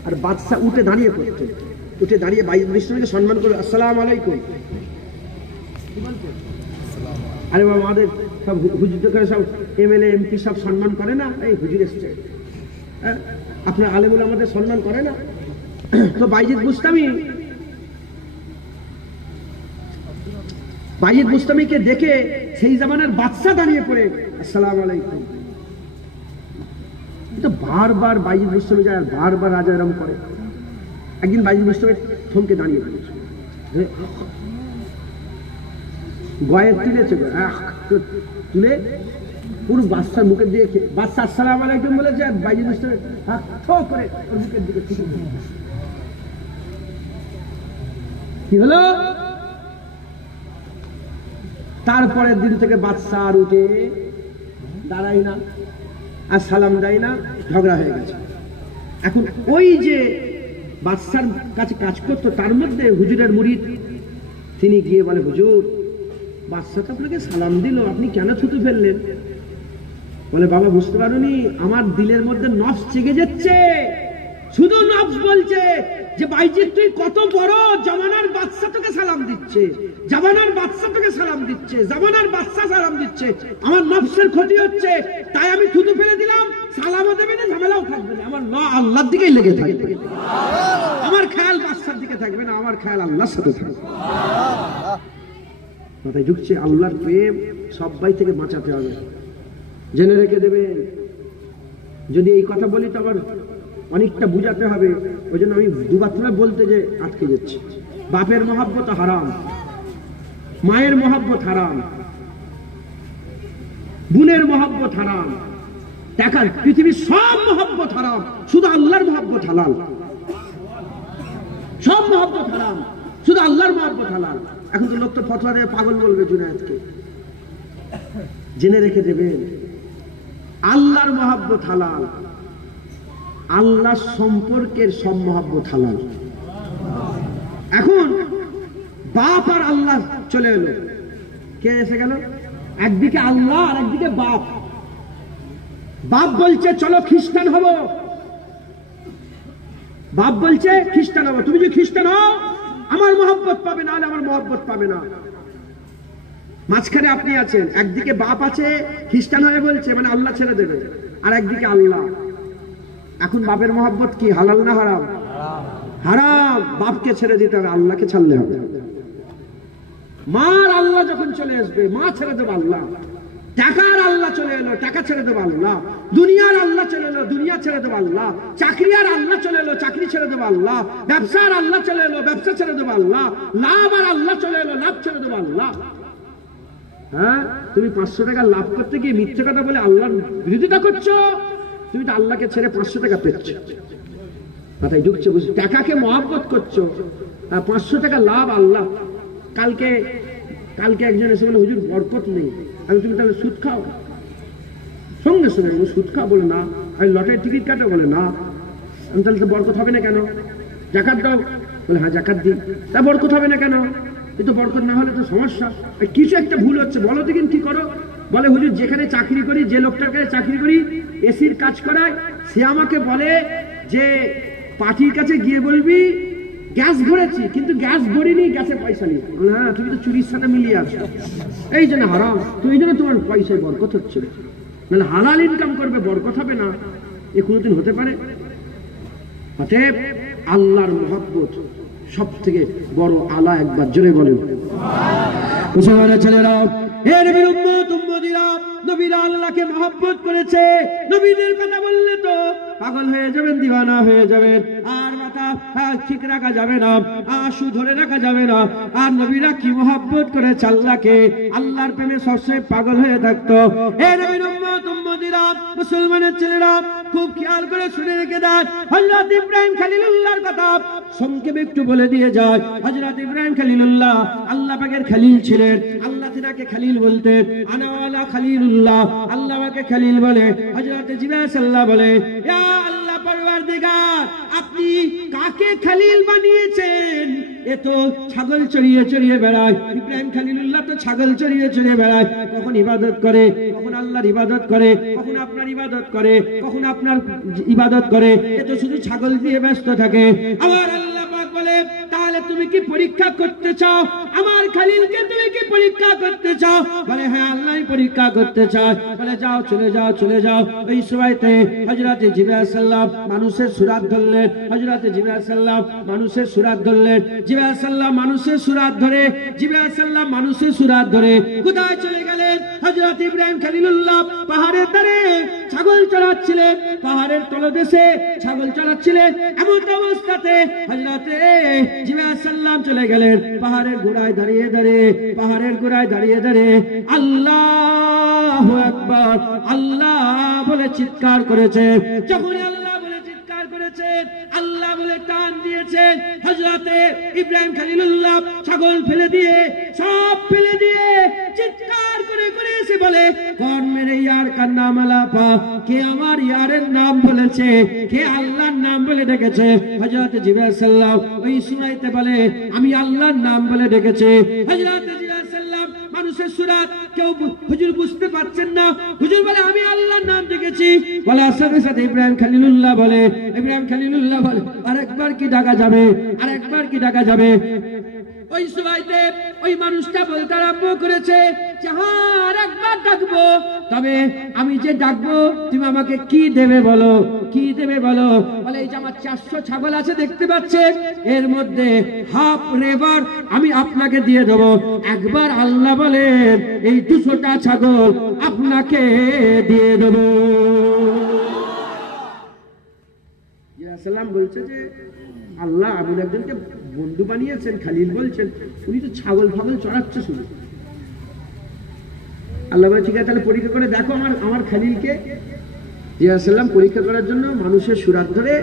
আর বাদশাহ উঠে দাঁড়িয়ে পড়তেন। উঠে দাঁড়িয়ে বাইজিদ বুস্তামিকে সম্মান করে আসসালামু আলাইকুম। আরে বাবা, আমাদের সব হুজুর করে, সব এমএলএ এমপি সব সম্মান করে না? এই হুজুর এসছে, আপনার আলেমুল আমাদের সম্মান করে না? তো বাইজিদ বুস্তামিকে দেখে সেই জামানার বাদশাহ দাঁড়িয়ে পড়ে আসসালামু আলাইকুম। কিন্তু বারবার বাইজিদ বুস্তামি যায়, আর বারবার রাজা এরম করে। একদিন বাইজিদ বুস্তামি থমকে দাঁড়িয়ে পড়েছে, গয়ের তুলে পুরো বাদশার মুখের দিকে, বাদশাহ আসসালামু আলাইকুম বলেছে, আর বাইজিদ বুস্তামি করে ওর মুখের দিকে কি হলো? তারপরের দিন থেকে বাদশাহ আর উঠে দাঁড়াই না, আর সালাম দেয় না, ঝগড়া হয়ে গেছে। এখন ওই যে বাদশার কাছে কাজ করতো, তার মধ্যে হুজুরের মুরিদ তিনি গিয়ে বলে, হুজুর বাচ্চাটা আপনাকে সালাম দিল, আপনি কেন থুতু ফেললেন? বলে, বাবা বুঝতে পারোনি, আমার দিলের মধ্যে নফস জেগে যাচ্ছে। শুধু নফস বলছে যে বাইজিৎ তুই কত বড়, জামানার বাদশা তোকে সালাম দিচ্ছে, জামানার বাদশা তোকে সালাম দিচ্ছে, জামানার বাদশা সালাম দিচ্ছে, আমার নফসের ক্ষতি হচ্ছে, তাই আমি থুতু ফেলে দিলাম। সালামও দেবে না, ঝামেলাও থাকবে না, আমার আল্লাহর দিকেই লেগে থাকবে, আমার খেয়াল বাদশার দিকে থাকবে না, আমার খেয়াল আল্লাহর সাথে থাকবে। মাথায় ঢুকছে, আল্লাহর প্রেম সবাই থেকে বাঁচাতে হবে, জেনে রেখে দেবেন। যদি এই কথা বলি তো আবার অনেকটা বুঝাতে হবে, ওই জন্য আমি দুবার ধরে বলতে যে আটকে যাচ্ছি। বাপের মহব্বত হারাম, মায়ের মহব্বত হারাম, বোনের মহব্বত হারাম, টাকার পৃথিবীর সব মহব্বত হারাম, শুধু আল্লাহর মহব্বত হালাল। সব মহব্বত হারাম, শুধু আল্লাহর মহব্বত হালাল। এখন তো লোক তো ফতোয়া দিয়ে পাগল বলবে জুনায়েদকে। জেনে রেখে দেবেন, আল্লাহর মহব্বত হালাল, আল্লাহ সম্পর্কের সব মহব্বত হালাল। এখন বাপ আর আল্লাহ চলে এলো, কে এসে গেল? একদিকে আল্লাহ আর একদিকে বাপ। বাপ বলছে চলো খ্রিস্টান হব, বাপ বলছে খ্রিস্টান হবো, তুমি যদি খ্রিস্টান হও আমার মহব্বত পাবে, না হলে আমার মহব্বত পাবে না। মাঝখানে আপনি আছেন, একদিকে বাপ আছে খ্রিস্টান হয়ে বলছে মানে আল্লাহ ছেড়ে দেবে, আর একদিকে আল্লাহ। এখন বাপের মহব্বত কি হালাল না হারাম? হারাম। বাপকে ছেড়ে দিতে হবে, আল্লাহকে ছাড়লে হবে। মার আল্লাহ যখন চলে আসবে, মা ছেড়ে দেবো আল্লাহ। টাকার আল্লাহ চলে এলো, টাকা ছেড়ে দেবো আল্লাহ। দুনিয়ার আল্লাহ চলে এলো, দুনিয়া ছেড়ে দেবো আল্লাহ। চাকরি আর আল্লাহ চলে এলো, চাকরি ছেড়ে দেবো আল্লাহ। ব্যবসার আল্লাহ চলে এলো, ব্যবসা ছেড়ে দেবো আল্লাহ। লাভ আর আল্লাহ চলে এলো, লাভ ছেড়ে দেবো আল্লাহ। হ্যাঁ, তুমি 500 টাকা লাভ করতে গিয়ে মিথ্যে কথা বলে আল্লাহর বিরোধিতা করছো, তুমি তো আল্লাহকে ছেড়ে 500 টাকা পেচ্ছ। মাথায় ঢুকছে, বুঝছো? টাকাকে মহব্বত করছো, 500 টাকা লাভ আল্লাহ। কালকে একজন এসে বলে, হুজুর বরকত নেই। আমি, তুমি তাহলে সুদ খাও? সঙ্গে সঙ্গে সুদ খাও? বলে না। আমি লটারির টিকিট কাটো? বলে না। আমি তাহলে তো বরকত হবে না কেন? জাকাত দাও? বলে হ্যাঁ জাকাত দিই। তা বরকত হবে না কেন? কিন্তু বরকত না হলে তো সমস্যা, কিছু একটা ভুল হচ্ছে, বলো দেখিন কি করো। বলে হুজুর যেখানে চাকরি করি, যে লোকটার কাছে চাকরি করি, এসির কাজ করায়, সে আমাকে বলে যে পার্টির কাছে গিয়ে বলবি গ্যাস ভরেছি, কিন্তু গ্যাস ভরিনি, গ্যাসে পয়সা নেই। হ্যাঁ, তুমি তো চুরির সাথে মিলিয়ে আছো, এই জন্য হারাম। তো এই জন্য তোমার পয়সায় বরকত হচ্ছে, নাহলে হালাল ইনকাম করবে, বরকত হবে না। এ কোনোদিন হতে পারে? অতএব আল্লাহর মহব্বত সব থেকে বড় আলা। একবার জোরে বলেন ছেলেরা, হে নবীর উম্মত উম্মতিরা, নবীরা আল্লাহকে মহব্বত করেছে। নবীদের কথা বললে তো পাগল হয়ে যাবেন, দিওয়ানা হয়ে যাবেন, আর মাথা ঠিক রাখা যাবে না, আশু ধরে রাখা যাবে না। আর নবীরা কি মহব্বত করেছে আল্লাহকে, আল্লাহর প্রেমে সবসময় পাগল হয়ে থাকতো। হে নবীর উম্মত উম্মতিরা, মুসলমানের ছেলেরা, খুব খেয়াল করে শুনে রেখে দেন। হযরত ইব্রাহিম খলিলুল্লাহর কথা সংক্ষেপে একটু বলে দিয়ে যায়। হযরত ইব্রাহিম খলিলুল্লাহ আল্লাহ পাকের খলিল ছিলেন। আল্লাহ তিনাকে খলিল বলতেন, আনা ওয়ালা খলিলুল্লাহ, আল্লাহ পাকে খলিল বলে। হযরত জিবরাইল সাল্লাল্লাহু বলে, ইয়া আল্লাহ পরওয়ারদিগার, আপনি কাকে খলিল বানিয়েছেন? এ তো ছাগল চড়িয়ে চড়িয়ে বেড়ায়। ইব্রাহিম খলিলুল্লাহ তো ছাগল চড়িয়ে চড়িয়ে বেড়ায়, কখন ইবাদত করে, কখন আল্লাহর ইবাদত করে, কখন আপনার ইবাদত করে, কখন আপনার ইবাদত করে, এ তো শুধু ছাগল দিয়ে ব্যস্ত থাকে। আবার আল্লাহ পাক বলে, তাহলে তুমি কি পরীক্ষা করতে চাও? আমার খলিলকে তুমি কি পরীক্ষা করতে চাও? বলে হ্যাঁ আল্লাহ পরীক্ষা করতে চায়। বলে যাও, চলে যাও, চলে যাও। ওই সময়তে হযরত জিবরাইল সাল্লাম মানুষের সুরাত ধরলেন। হযরত জিবরাইল সাল্লাম মানুষের সুরাত ধরলেন। জিবরাইল সাল্লাম মানুষের সুরাত ধরে, জিবরাইল সাল্লাম মানুষের সুরাত ধরে কোথায় চলে গেলেন? হযরত ইব্রাহিম খলিলুল্লাহ পাহাড়ের ধারে ছাগল চড়াচ্ছিলেন, পাহাড়ের তলদেশে ছাগল চড়াচ্ছিলেন। এমন অবস্থাতে হযরত জিবরাইল সাল্লাম চলে গেলেন পাহাড়ের গোড়ায় দাঁড়িয়ে দাঁড়িয়ে, পাহাড়ের গোড়ায় দাঁড়িয়ে দাঁড়িয়ে আল্লাহু আকবার, আল্লাহ বলে চিৎকার করেছে। যখন আল্লাহ বলে চিৎকার করেছে, আল্লাহ বলে টান দিয়েছে, হযরতে ইব্রাহিম খলিলুল্লাহ ছাগল ফেলে দিয়ে, সব ফেলে দিয়ে চিৎকার করে করে এসে বলে, कौन मेरे यार का नाम आलापा কে আমার ইয়ারের নাম বলেছে কে আল্লাহর নাম বলে ডেকেছে হযরত জিবরাইল সাল্লাল্লাহু ওই সময়তে বলে আমি আল্লাহর নাম বলে ডেকেছি হযরত জিবরাইল সাল্লাল্লাহু মানুষের সুরাত কেউ হুজুর বুঝতে পারছেন না হুজুর বলে আমি আল্লাহর নাম ডেকেছি বলার সাথে সাথে ইব্রাহিম খলিলুল্লাহ বলে আরেকবার কি ডাকা যাবে আরেকবার কি ডাকা যাবে ওই সময়তে ওই মানুষটা বলতে আরম্ভ করেছে যে হ্যাঁ আরেকবার ডাকবো তবে আমি যে ডাকবো তুমি আমাকে কি দেবে বলো কি দেবে বলো বলে এই যে আমার 400 ছাগল আছে দেখতে পাচ্ছেন এর মধ্যে হাফ রেবার আমি আপনাকে দিয়ে দেবো একবার আল্লাহ বলেন এই 200টা ছাগল আপনাকে দিয়ে দেবো সাল্লাম বলছে যে আল্লাহ আপনি একজনকে বন্ধু বানিয়েছেন খালিল বলছেন উনি তো ছাগল ফাগল চড়াচ্ছে শুধু আল্লাহ বলে ঠিক আছে তাহলে পরীক্ষা করে দেখো আমার খালিলকে ইব্রাহিম পরীক্ষা করার জন্য মানুষের সুরাত ধরে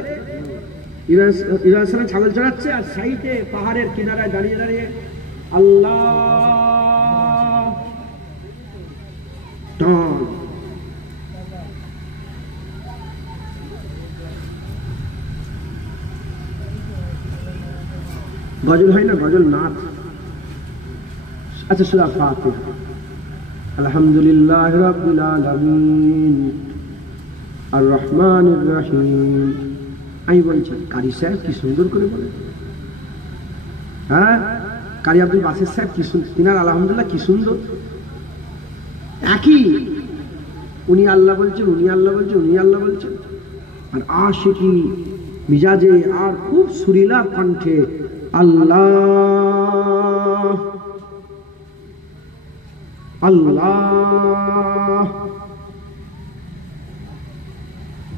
ইব্রাহিম ছাগল চড়াচ্ছে আর সাইডে পাহাড়ের কিনারায় দাঁড়িয়ে দাঁড়িয়ে আল্লাহ গজল হয় না গজল নাচ আচ্ছা সূরা ফাতিহা আলহামদুলিল্লাহি রাব্বিল আলামিন আর রহমানির রহিম আমি বলছি কারি সাহেব কি সুন্দর করে বলে হ্যাঁ কারি আব্দুল বাসির সাহেব কি সুন্দর তিনার আলহামদুলিল্লাহ কি সুন্দর একই উনি আল্লাহ বলছেন উনি আল্লাহ বলছেন উনি আল্লাহ বলছেন আর আশিকি মিজাজে আর খুব সুরিলা কণ্ঠে আল্লাহ আল্লাহ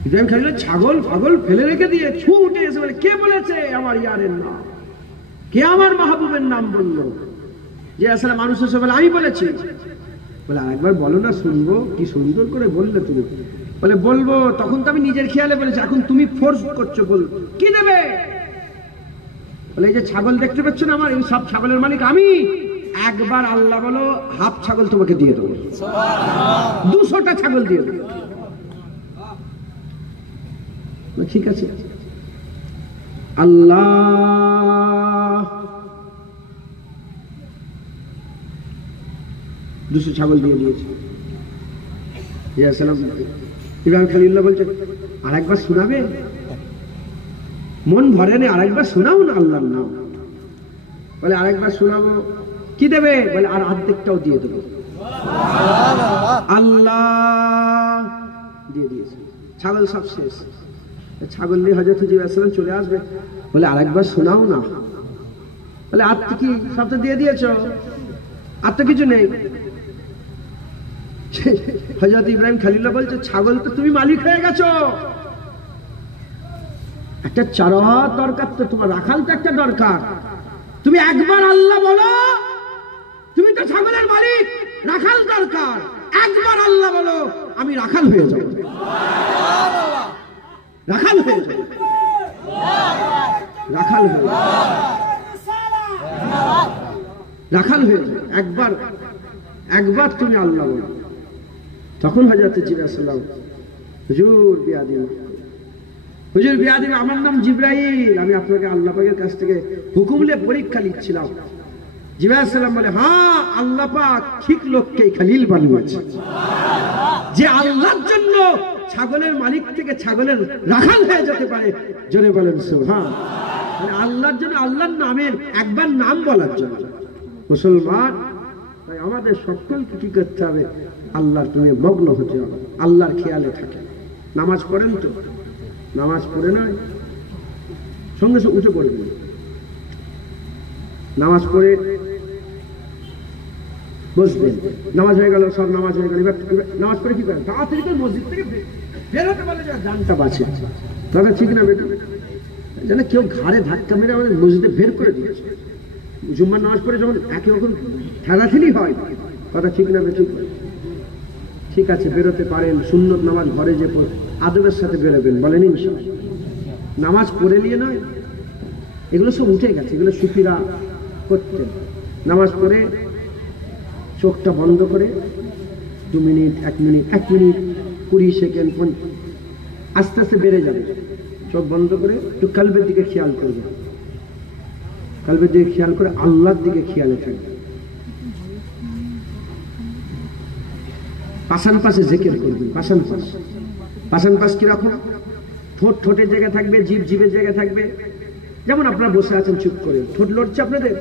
ইব্রাহিম খালিল ছাগল পাগল ফেলে রেখে দিয়ে ছুটে এসে বলে কে বলেছে আমার ইয়ারের নাম কে আমার মাহবুবের নাম বললো যে আসলে মানুষ এসে বলে আমি বলেছি বলে আরেকবার বলো না শুনবো কি সুন্দর করে বললে তুমি বলে বলবো তখন তো আমি নিজের খেয়ালে বলেছি এখন তুমি ফোর্স করছো বল কি দেবে বলে এই যে ছাগল দেখতে পাচ্ছ না আমার এই সব ছাগলের মালিক আমি একবার আল্লাহ বলো হাফ ছাগল তোমাকে দিয়ে দেবো 200টা ছাগল দিয়ে দেবো ঠিক আছে আল্লাহ 200 ছাগল দিয়ে দিয়েছে ইব্রাহিম খলিলুল্লাহ বলছে আরেকবার শোনাবে মন ভরে নে আরেকবার শোনাও না আল্লাহর নাম বলে আরেকবার শোনাবো কি দেবে বলে আর অর্ধেকটাও দিয়ে দেবো আল্লাহ দিয়ে দিয়েছে ছাগল সব শেষ ছাগল নিয়ে হযরত জিবরাইল চলে আসবে বলে আরেকবার শোনাও না বলে আর কি সব তো দিয়ে দিয়েছো আর তো কিছু নেই হযরত ইব্রাহিম খলিলুল্লাহ বলছে ছাগল তো তুমি মালিক হয়ে গেছো একটা চারা দরকার তো তোমার রাখাল তো একটা দরকার তুমি একবার আল্লাহ বলো তুমি তো ছাগলের মালিক রাখাল দরকার একবার আল্লাহ বলো আমি রাখাল হয়ে যাব রাখাল হয়ে যাব রাখাল হয়ে রাখাল হয়ে যাব একবার তুমি আল্লাহ বলো তখন হযরত জিবরাইল হুজুর বিয়াদি আমার নাম জিবরাইল আমি আপনাকে আল্লাহ পাকের কাছ থেকে হুকুম নিয়ে পরীক্ষা নিচ্ছিলাম জিবরাইল সালাম বলে হ্যাঁ আল্লাহ পাক ঠিক লোককে খলিল বানিয়েছে যে আল্লাহর জন্য ছাগলের মালিক থেকে ছাগলের রাখাল হয়ে যেতে পারে জোরে বলেন সুবহান মানে আল্লাহর জন্য আল্লাহর নামের একবার নাম বলার জন্য মুসলমান তাই আমাদের সকলকে কি করতে হবে আল্লাহর প্রেমে মগ্ন হতে হবে আল্লাহর খেয়ালে থাকে নামাজ পড়েন তো নামাজ পড়ে নয় সঙ্গে সঙ্গে উঠে পড়বেন নামাজ পড়ে বসবেন নামাজ হয়ে গেল সব নামাজ হয়ে গেল এবার নামাজ পড়ে কি করেন তাড়াতাড়ি করে মসজিদ থেকে বের হতে পারলে জানটা বাঁচে দাদা ঠিক না বেটা যেন কেউ ঘাড়ে ধাক্কা মেরে আমাদের মসজিদে বের করে দিয়েছে জুম্মার নামাজ পড়ে যখন একে রকম ঠেলাঠেলি হয় কথা ঠিক না বেঠিক ঠিক আছে বেরোতে পারেন সুন্নত নামাজ ঘরে যে আদবের সাথে বেরোবেন বলেন ইনশাআল্লাহ নামাজ পড়ে নিয়ে নয় এগুলো সব উঠে গেছে এগুলো সুফিরা করতেন নামাজ পড়ে চোখটা বন্ধ করে 2 মিনিট, 1 মিনিট, 1 মিনিট 20 সেকেন্ড, আস্তে আস্তে বেড়ে যাবে। চোখ বন্ধ করে একটু কলবের দিকে খেয়াল করবে, কলবের দিকে খেয়াল করে আল্লাহর দিকে খেয়ালে থাকবে। পাশান পাশে জিকির করবেন, পাশান পাশ। পাশান পাশ কিরকম? ঠোঁট ঠোঁটের জায়গায় থাকবে, জিভ জিভের জায়গায় থাকবে। যেমন আপনারা বসে আছেন চুপ করে, ঠোঁট লড়ছে আপনাদের,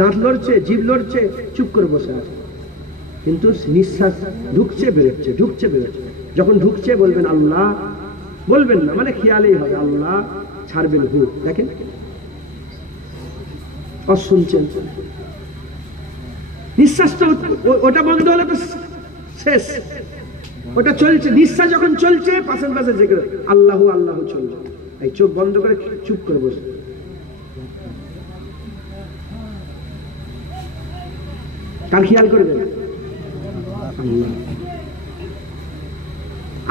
দাঁত লড়ছে, জিভ লড়ছে, চুপ করে বসে আছে, কিন্তু নিঃশ্বাস ঢুকছে বেরোচ্ছে, ঢুকছে বেরোচ্ছে। যখন ঢুকছে বলবেন আল্লাহ, বলবেন না, মানে খেয়ালেই হবে আল্লাহ, ছাড়বেন হু। দেখেন শুনছেন, নিঃশ্বাসটা ওটা বন্ধ হলে তো শেষ, ওটা চলছে। নিঃশ্বাস যখন চলছে পাশান পাশে জিকির আল্লাহু আল্লাহু চলছে। এই চোখ বন্ধ করে চুপ করে বসে, কার খেয়াল করবেন? আল্লাহ।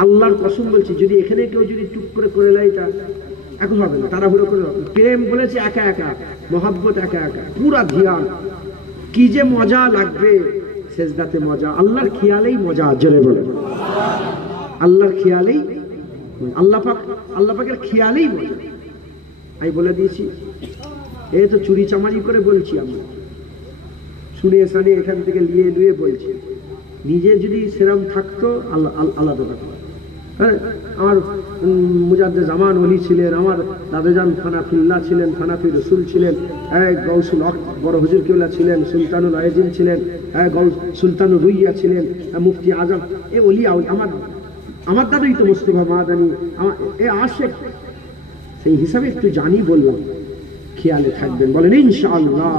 আল্লাহর কসম বলছি, যদি এখানে কেউ যদি টুক করে করে নেয়, এটা এখন হবে না, তাড়াহুড়ো করে। প্রেম বলেছে একা একা, মহব্বত একা একা, পুরা ধ্যান। কি যে মজা লাগবে সেজদাতে, মজা আল্লাহর খেয়ালেই মজা। জোরে বলে আল্লাহর খেয়ালেই, আল্লাহ পাকের খেয়ালেই মজা। আমি বলে দিয়েছি, এই তো চুরি চামারি করে বলছি, আমরা শুনে সানে এখান থেকে লিয়ে লুয়ে বলছি। নিজে যদি সেরম থাকতো আলাদা থাকতো। হ্যাঁ, আমার মুজাদ্দে জামান ওলি ছিলেন, আমার দাদাজান ফানাফিল্লাহ ছিলেন, ফানাফি রসুল ছিলেন, গৌসুল হক বড় হুজুর কেওলা ছিলেন, সুলতানুল আয়েজিন ছিলেন, সুলতানুর রুইয়া ছিলেন, মুফতি আজম। এ ওলি আমার দাদাই তো মুস্তফা মাদানী, এ আশেক। সেই হিসাবে একটু জানি বললাম, খেয়ালে থাকবেন। বলেন ইনশাআল্লাহ।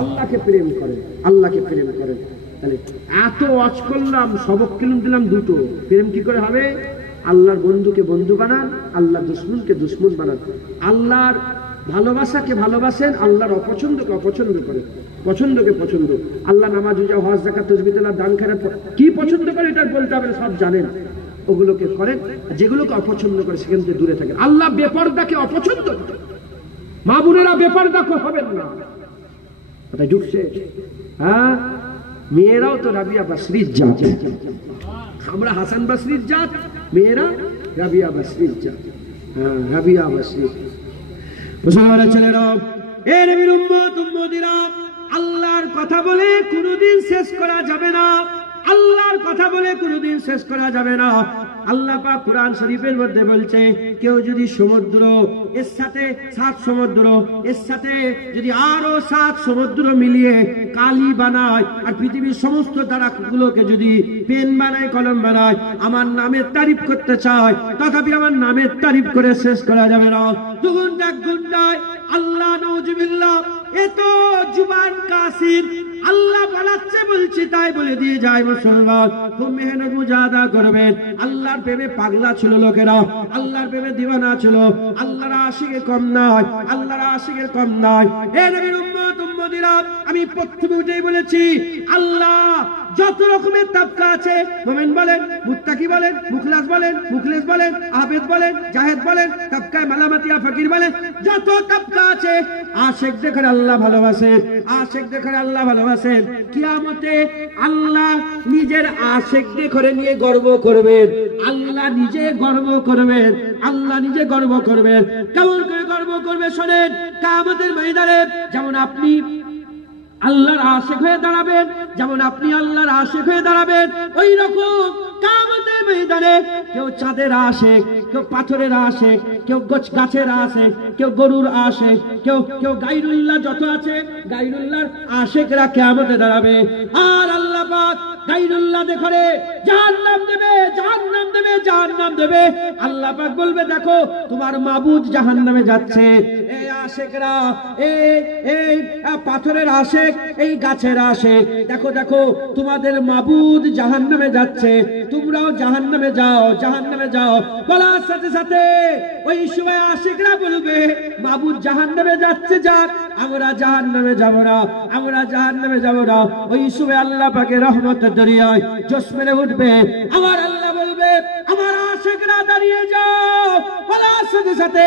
আল্লাহকে প্রেম করেন, আল্লাহকে প্রেম করেন। তাহলে এত ওয়াজ করলাম, সবক কিলুম দিলাম দুটো। প্রেম কি করে হবে? আল্লাহর বন্ধুকে বন্ধু বানান, আল্লাহ দুশ্মনকে দুশ্মন বানান। আল্লাহর ভালোবাসাকে ভালোবাসেন, আল্লাহর অপছন্দকে অপছন্দ করেন, পছন্দকে পছন্দ। আল্লাহ নামাজ, রোজা, হজ, যাকাত, তাসবিহ, তেলাওয়াত, দান খয়রাত কি পছন্দ করে এটা বলতে হবে, সব জানেন। ওগুলোকে করেন, যেগুলোকে অপছন্দ করে সেখান থেকে দূরে থাকেন। আল্লাহ বেপরদাকে অপছন্দ করেন। মা বোনেরা বেপরদা হবেন না। কোথায় ঢুকছে? হ্যাঁ, মেয়েরাও তো রাবিয়া বাসরির জাত। আমরা হাসান বাসরির জাত, মেয়েরা রাবিয়া বাসরির জাত। হ্যাঁ, রাবিয়া বাসরি। মুসলমানের ছেলেরা, এ নবীর উম্মত উম্মতিরা, আল্লাহর কথা বলে কোনোদিন শেষ করা যাবে না। আল্লাহর কথা বলে কোনোদিন শেষ করা যাবে না। আল্লাহ পাক কুরআন শরীফের মধ্যে বলছে, কেউ যদি সমুদ্র এর সাথে 7 সমুদ্র এর সাথে যদি আরো 7 সমুদ্র মিলিয়ে কালি বানায়, আর পৃথিবীর সমস্ত দ্বারাগুলোকে যদি পেন বানায়, কলম বানায়, আমার নামের তারিফ করতে চায়, তথাপি আমার নামের তারিফ করে শেষ করা যাবে না। দুগুণ গুন্ডায় আল্লাহ নাউজুবিল্লাহ, এত জুবান কাসির। আল্লাহ বলাচ্ছে বলছি তাই বলে দিয়ে যায়। মুসলমান খুব মেহনত মুজাহাদা করবেন। আল্লাহর প্রেমে পাগলা ছিল লোকেরা, আল্লাহর প্রেমে দিওয়ানা ছিল। আল্লাহর আশিকে কম নয়, আল্লাহর আশিকের কম নয়। হে নবীর উম্মত উম্মতিরা, আমি প্রথমে উঠেই বলেছি, আল্লাহ যত রকমের তাবকা আছে, মুমিন বলেন, মুত্তাকি বলেন, মুখলাস বলেন, মুখলেস বলেন, আবেদ বলেন, জাহেদ বলেন, তাবকায়ে মালামাতিয়া ফকির বলেন, যত তাবকা আছে, আশিক দেখে আল্লাহ ভালোবাসেন, আশিক দেখে আল্লাহ ভালোবাসেন। কিয়ামতে আল্লাহ নিজের আশিককে করে নিয়ে গর্ব করবেন। আল্লাহ নিজে গর্ব করবেন, আল্লাহ নিজে গর্ব করবেন। কেমন করে গর্ব করবে শোনেন। কিয়ামতের ময়দানে যেমন আপনি আল্লাহর আশিক হয়ে দাঁড়াবেন, যেমন আপনি আল্লাহর আশিক হয়ে দাঁড়াবেন, ওই রকম কিয়ামতের ময়দানে কেউ চাঁদের আশিক, কেউ পাথরের আশিক, কেউ গাছের আশিক, কেউ গরুর আশিক, কেউ গায়রুল্লাহ, যত আছে গায়রুল্লাহর আশিকরা কিয়ামতে দাঁড়াবে। আর আল্লাহ পাক গায়রুল্লাহ দেখে জাহান্নাম দেবে, জাহান্নাম দেবে, জাহান্নাম দেবে। আল্লাহ পাক বলবে, দেখো তোমার মাবুদ জাহান্নামে যাচ্ছে। এই আশিকরা, এই পাথরের আশিক, এই গাছের আশিক, দেখো দেখো তোমাদের মাবুদ জাহান্নামে যাচ্ছে, তোমরাও জাহান্নামে যাও, জাহান্নামে যাও। বলার সাথে সাথে ওই সময় আশিকরা বলবে, মাবুদ জাহান্নামে যাচ্ছে, যাক, আমরা জাহান্নামে যাব না, আমরা জাহান্নামে যাব না। ওই সময় আল্লাহ পাকের রহমতের দরিয়ায় জোশ মেরে উঠবে। আমার আল্লাহ বলবে, বলবে আমার আশিকরা দাঁড়িয়ে যাও, বলার সাথে সাথে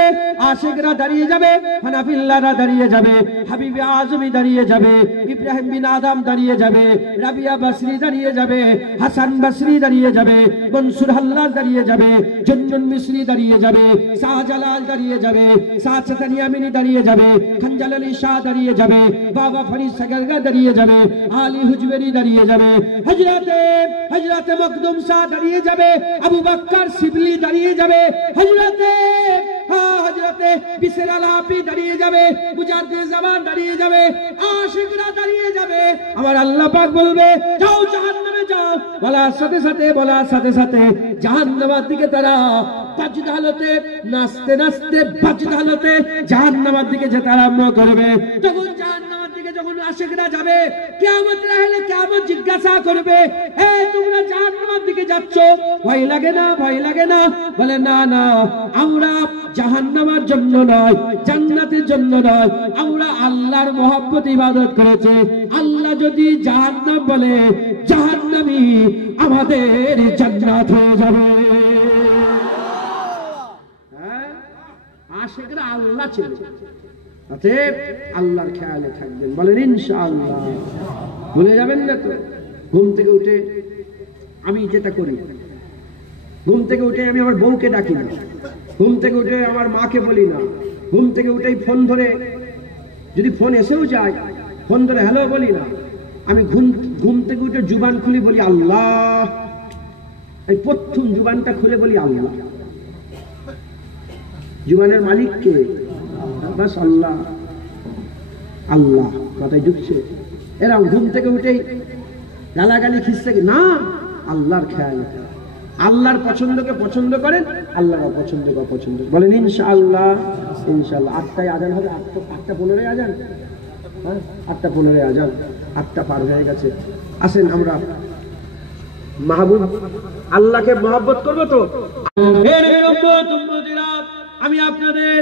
আশিকরা দাঁড়িয়ে যাবে, হানাফিল্লাহরা দাঁড়িয়ে যাবে, হাবিবে আজমি দাঁড়িয়ে যাবে, ইব্রাহিম বিন আদম দাঁড়িয়ে যাবে, রাবিয়া বসরি দাঁড়িয়ে যাবে, হাসান বসরি দাঁড়িয়ে যাবে, মনসুর হাল্লাজ দাঁড়িয়ে যাবে, জুনজুন মিসরি দাঁড়িয়ে যাবে, শাহজালাল দাঁড়িয়ে যাবে, সাদসাতান ইয়ামিনী দাঁড়িয়ে যাবে, খঞ্জাল আলী শাহ দাঁড়িয়ে যাবে, বাবা ফরিদ সাগরগা দাঁড়িয়ে যাবে, আলী হুজবেরি দাঁড়িয়ে যাবে, হযরতে মখদুম শাহ দাঁড়িয়ে যাবে, আবু বকর শিবলি দাঁড়িয়ে যাবে, হযরতে বিশর আলাপি দাঁড়িয়ে যাবে, মুজাদ্দিদ জামান দাঁড়িয়ে যাবে, আশিকরা দাঁড়িয়ে যাবে। আমার আল্লাহ পাক বলবে যাও জাহান্নামে যাও, বলার সাথে সাথে জাহান্নামের দিকে তারা বাজদা হালতে নাচতে নাচতে বাজদা হালতে জাহান্নামের দিকে যেতে আরম্ভ করবে। যখন জাহান্নামের দিকে যখন আশিকরা যাবে, কিয়ামতের আহলে কিয়ামত জিজ্ঞাসা করবে, হে তোমরা জাহান্নামের দিকে যাচ্ছ, ভয় লাগে না? ভয় লাগে না? বলে না না, আমরা জাহান্নামের জন্য নয়, জান্নাতের জন্য নয়, আমরা আল্লাহর মহব্বত ইবাদত করেছি। আল্লাহ যদি জাহান্নাম বলে, জাহান্নামী আমাদের জান্নাত হয়ে যাবে। আশিকরা আল্লাহ ছিল, অতএব আল্লাহর খেয়ালে থাকবেন, বলেন ইনশাআল্লাহ। ভুলে যাবেন না তো? ঘুম থেকে উঠে আমি যেটা করি, ঘুম থেকে উঠে আমি আমার বউকে ডাকি না, ঘুম থেকে উঠে আমার মাকে বলি না, ঘুম থেকে উঠেই ফোন ধরে, যদি ফোন এসেও যায় ফোন ধরে হ্যালো বলি না, আমি ঘুম থেকে উঠে জুবান খুলি বলি আল্লাহ, এই প্রথম জুবানটা খুলে বলি আল্লাহ। জুবানের মালিক কে? বাস আল্লাহ। আল্লাহ কথাই ঢুকছে। এরা ঘুম থেকে উঠেই গালাগালি খিস্তে না, আল্লাহর খেয়াল, আল্লাহর পছন্দকে পছন্দ করেন, আল্লাহর অপছন্দকে অপছন্দ। বলেন ইনশাআল্লাহ। ইনশাআল্লাহ। 8টায় আজান হবে, 8টা 15 আজান, 8টা 15 আজান, 8টা পার হয়ে গেছে। আসেন আমরা মাহবুব আল্লাহকে মহব্বত করবো তো। আমি আপনাদের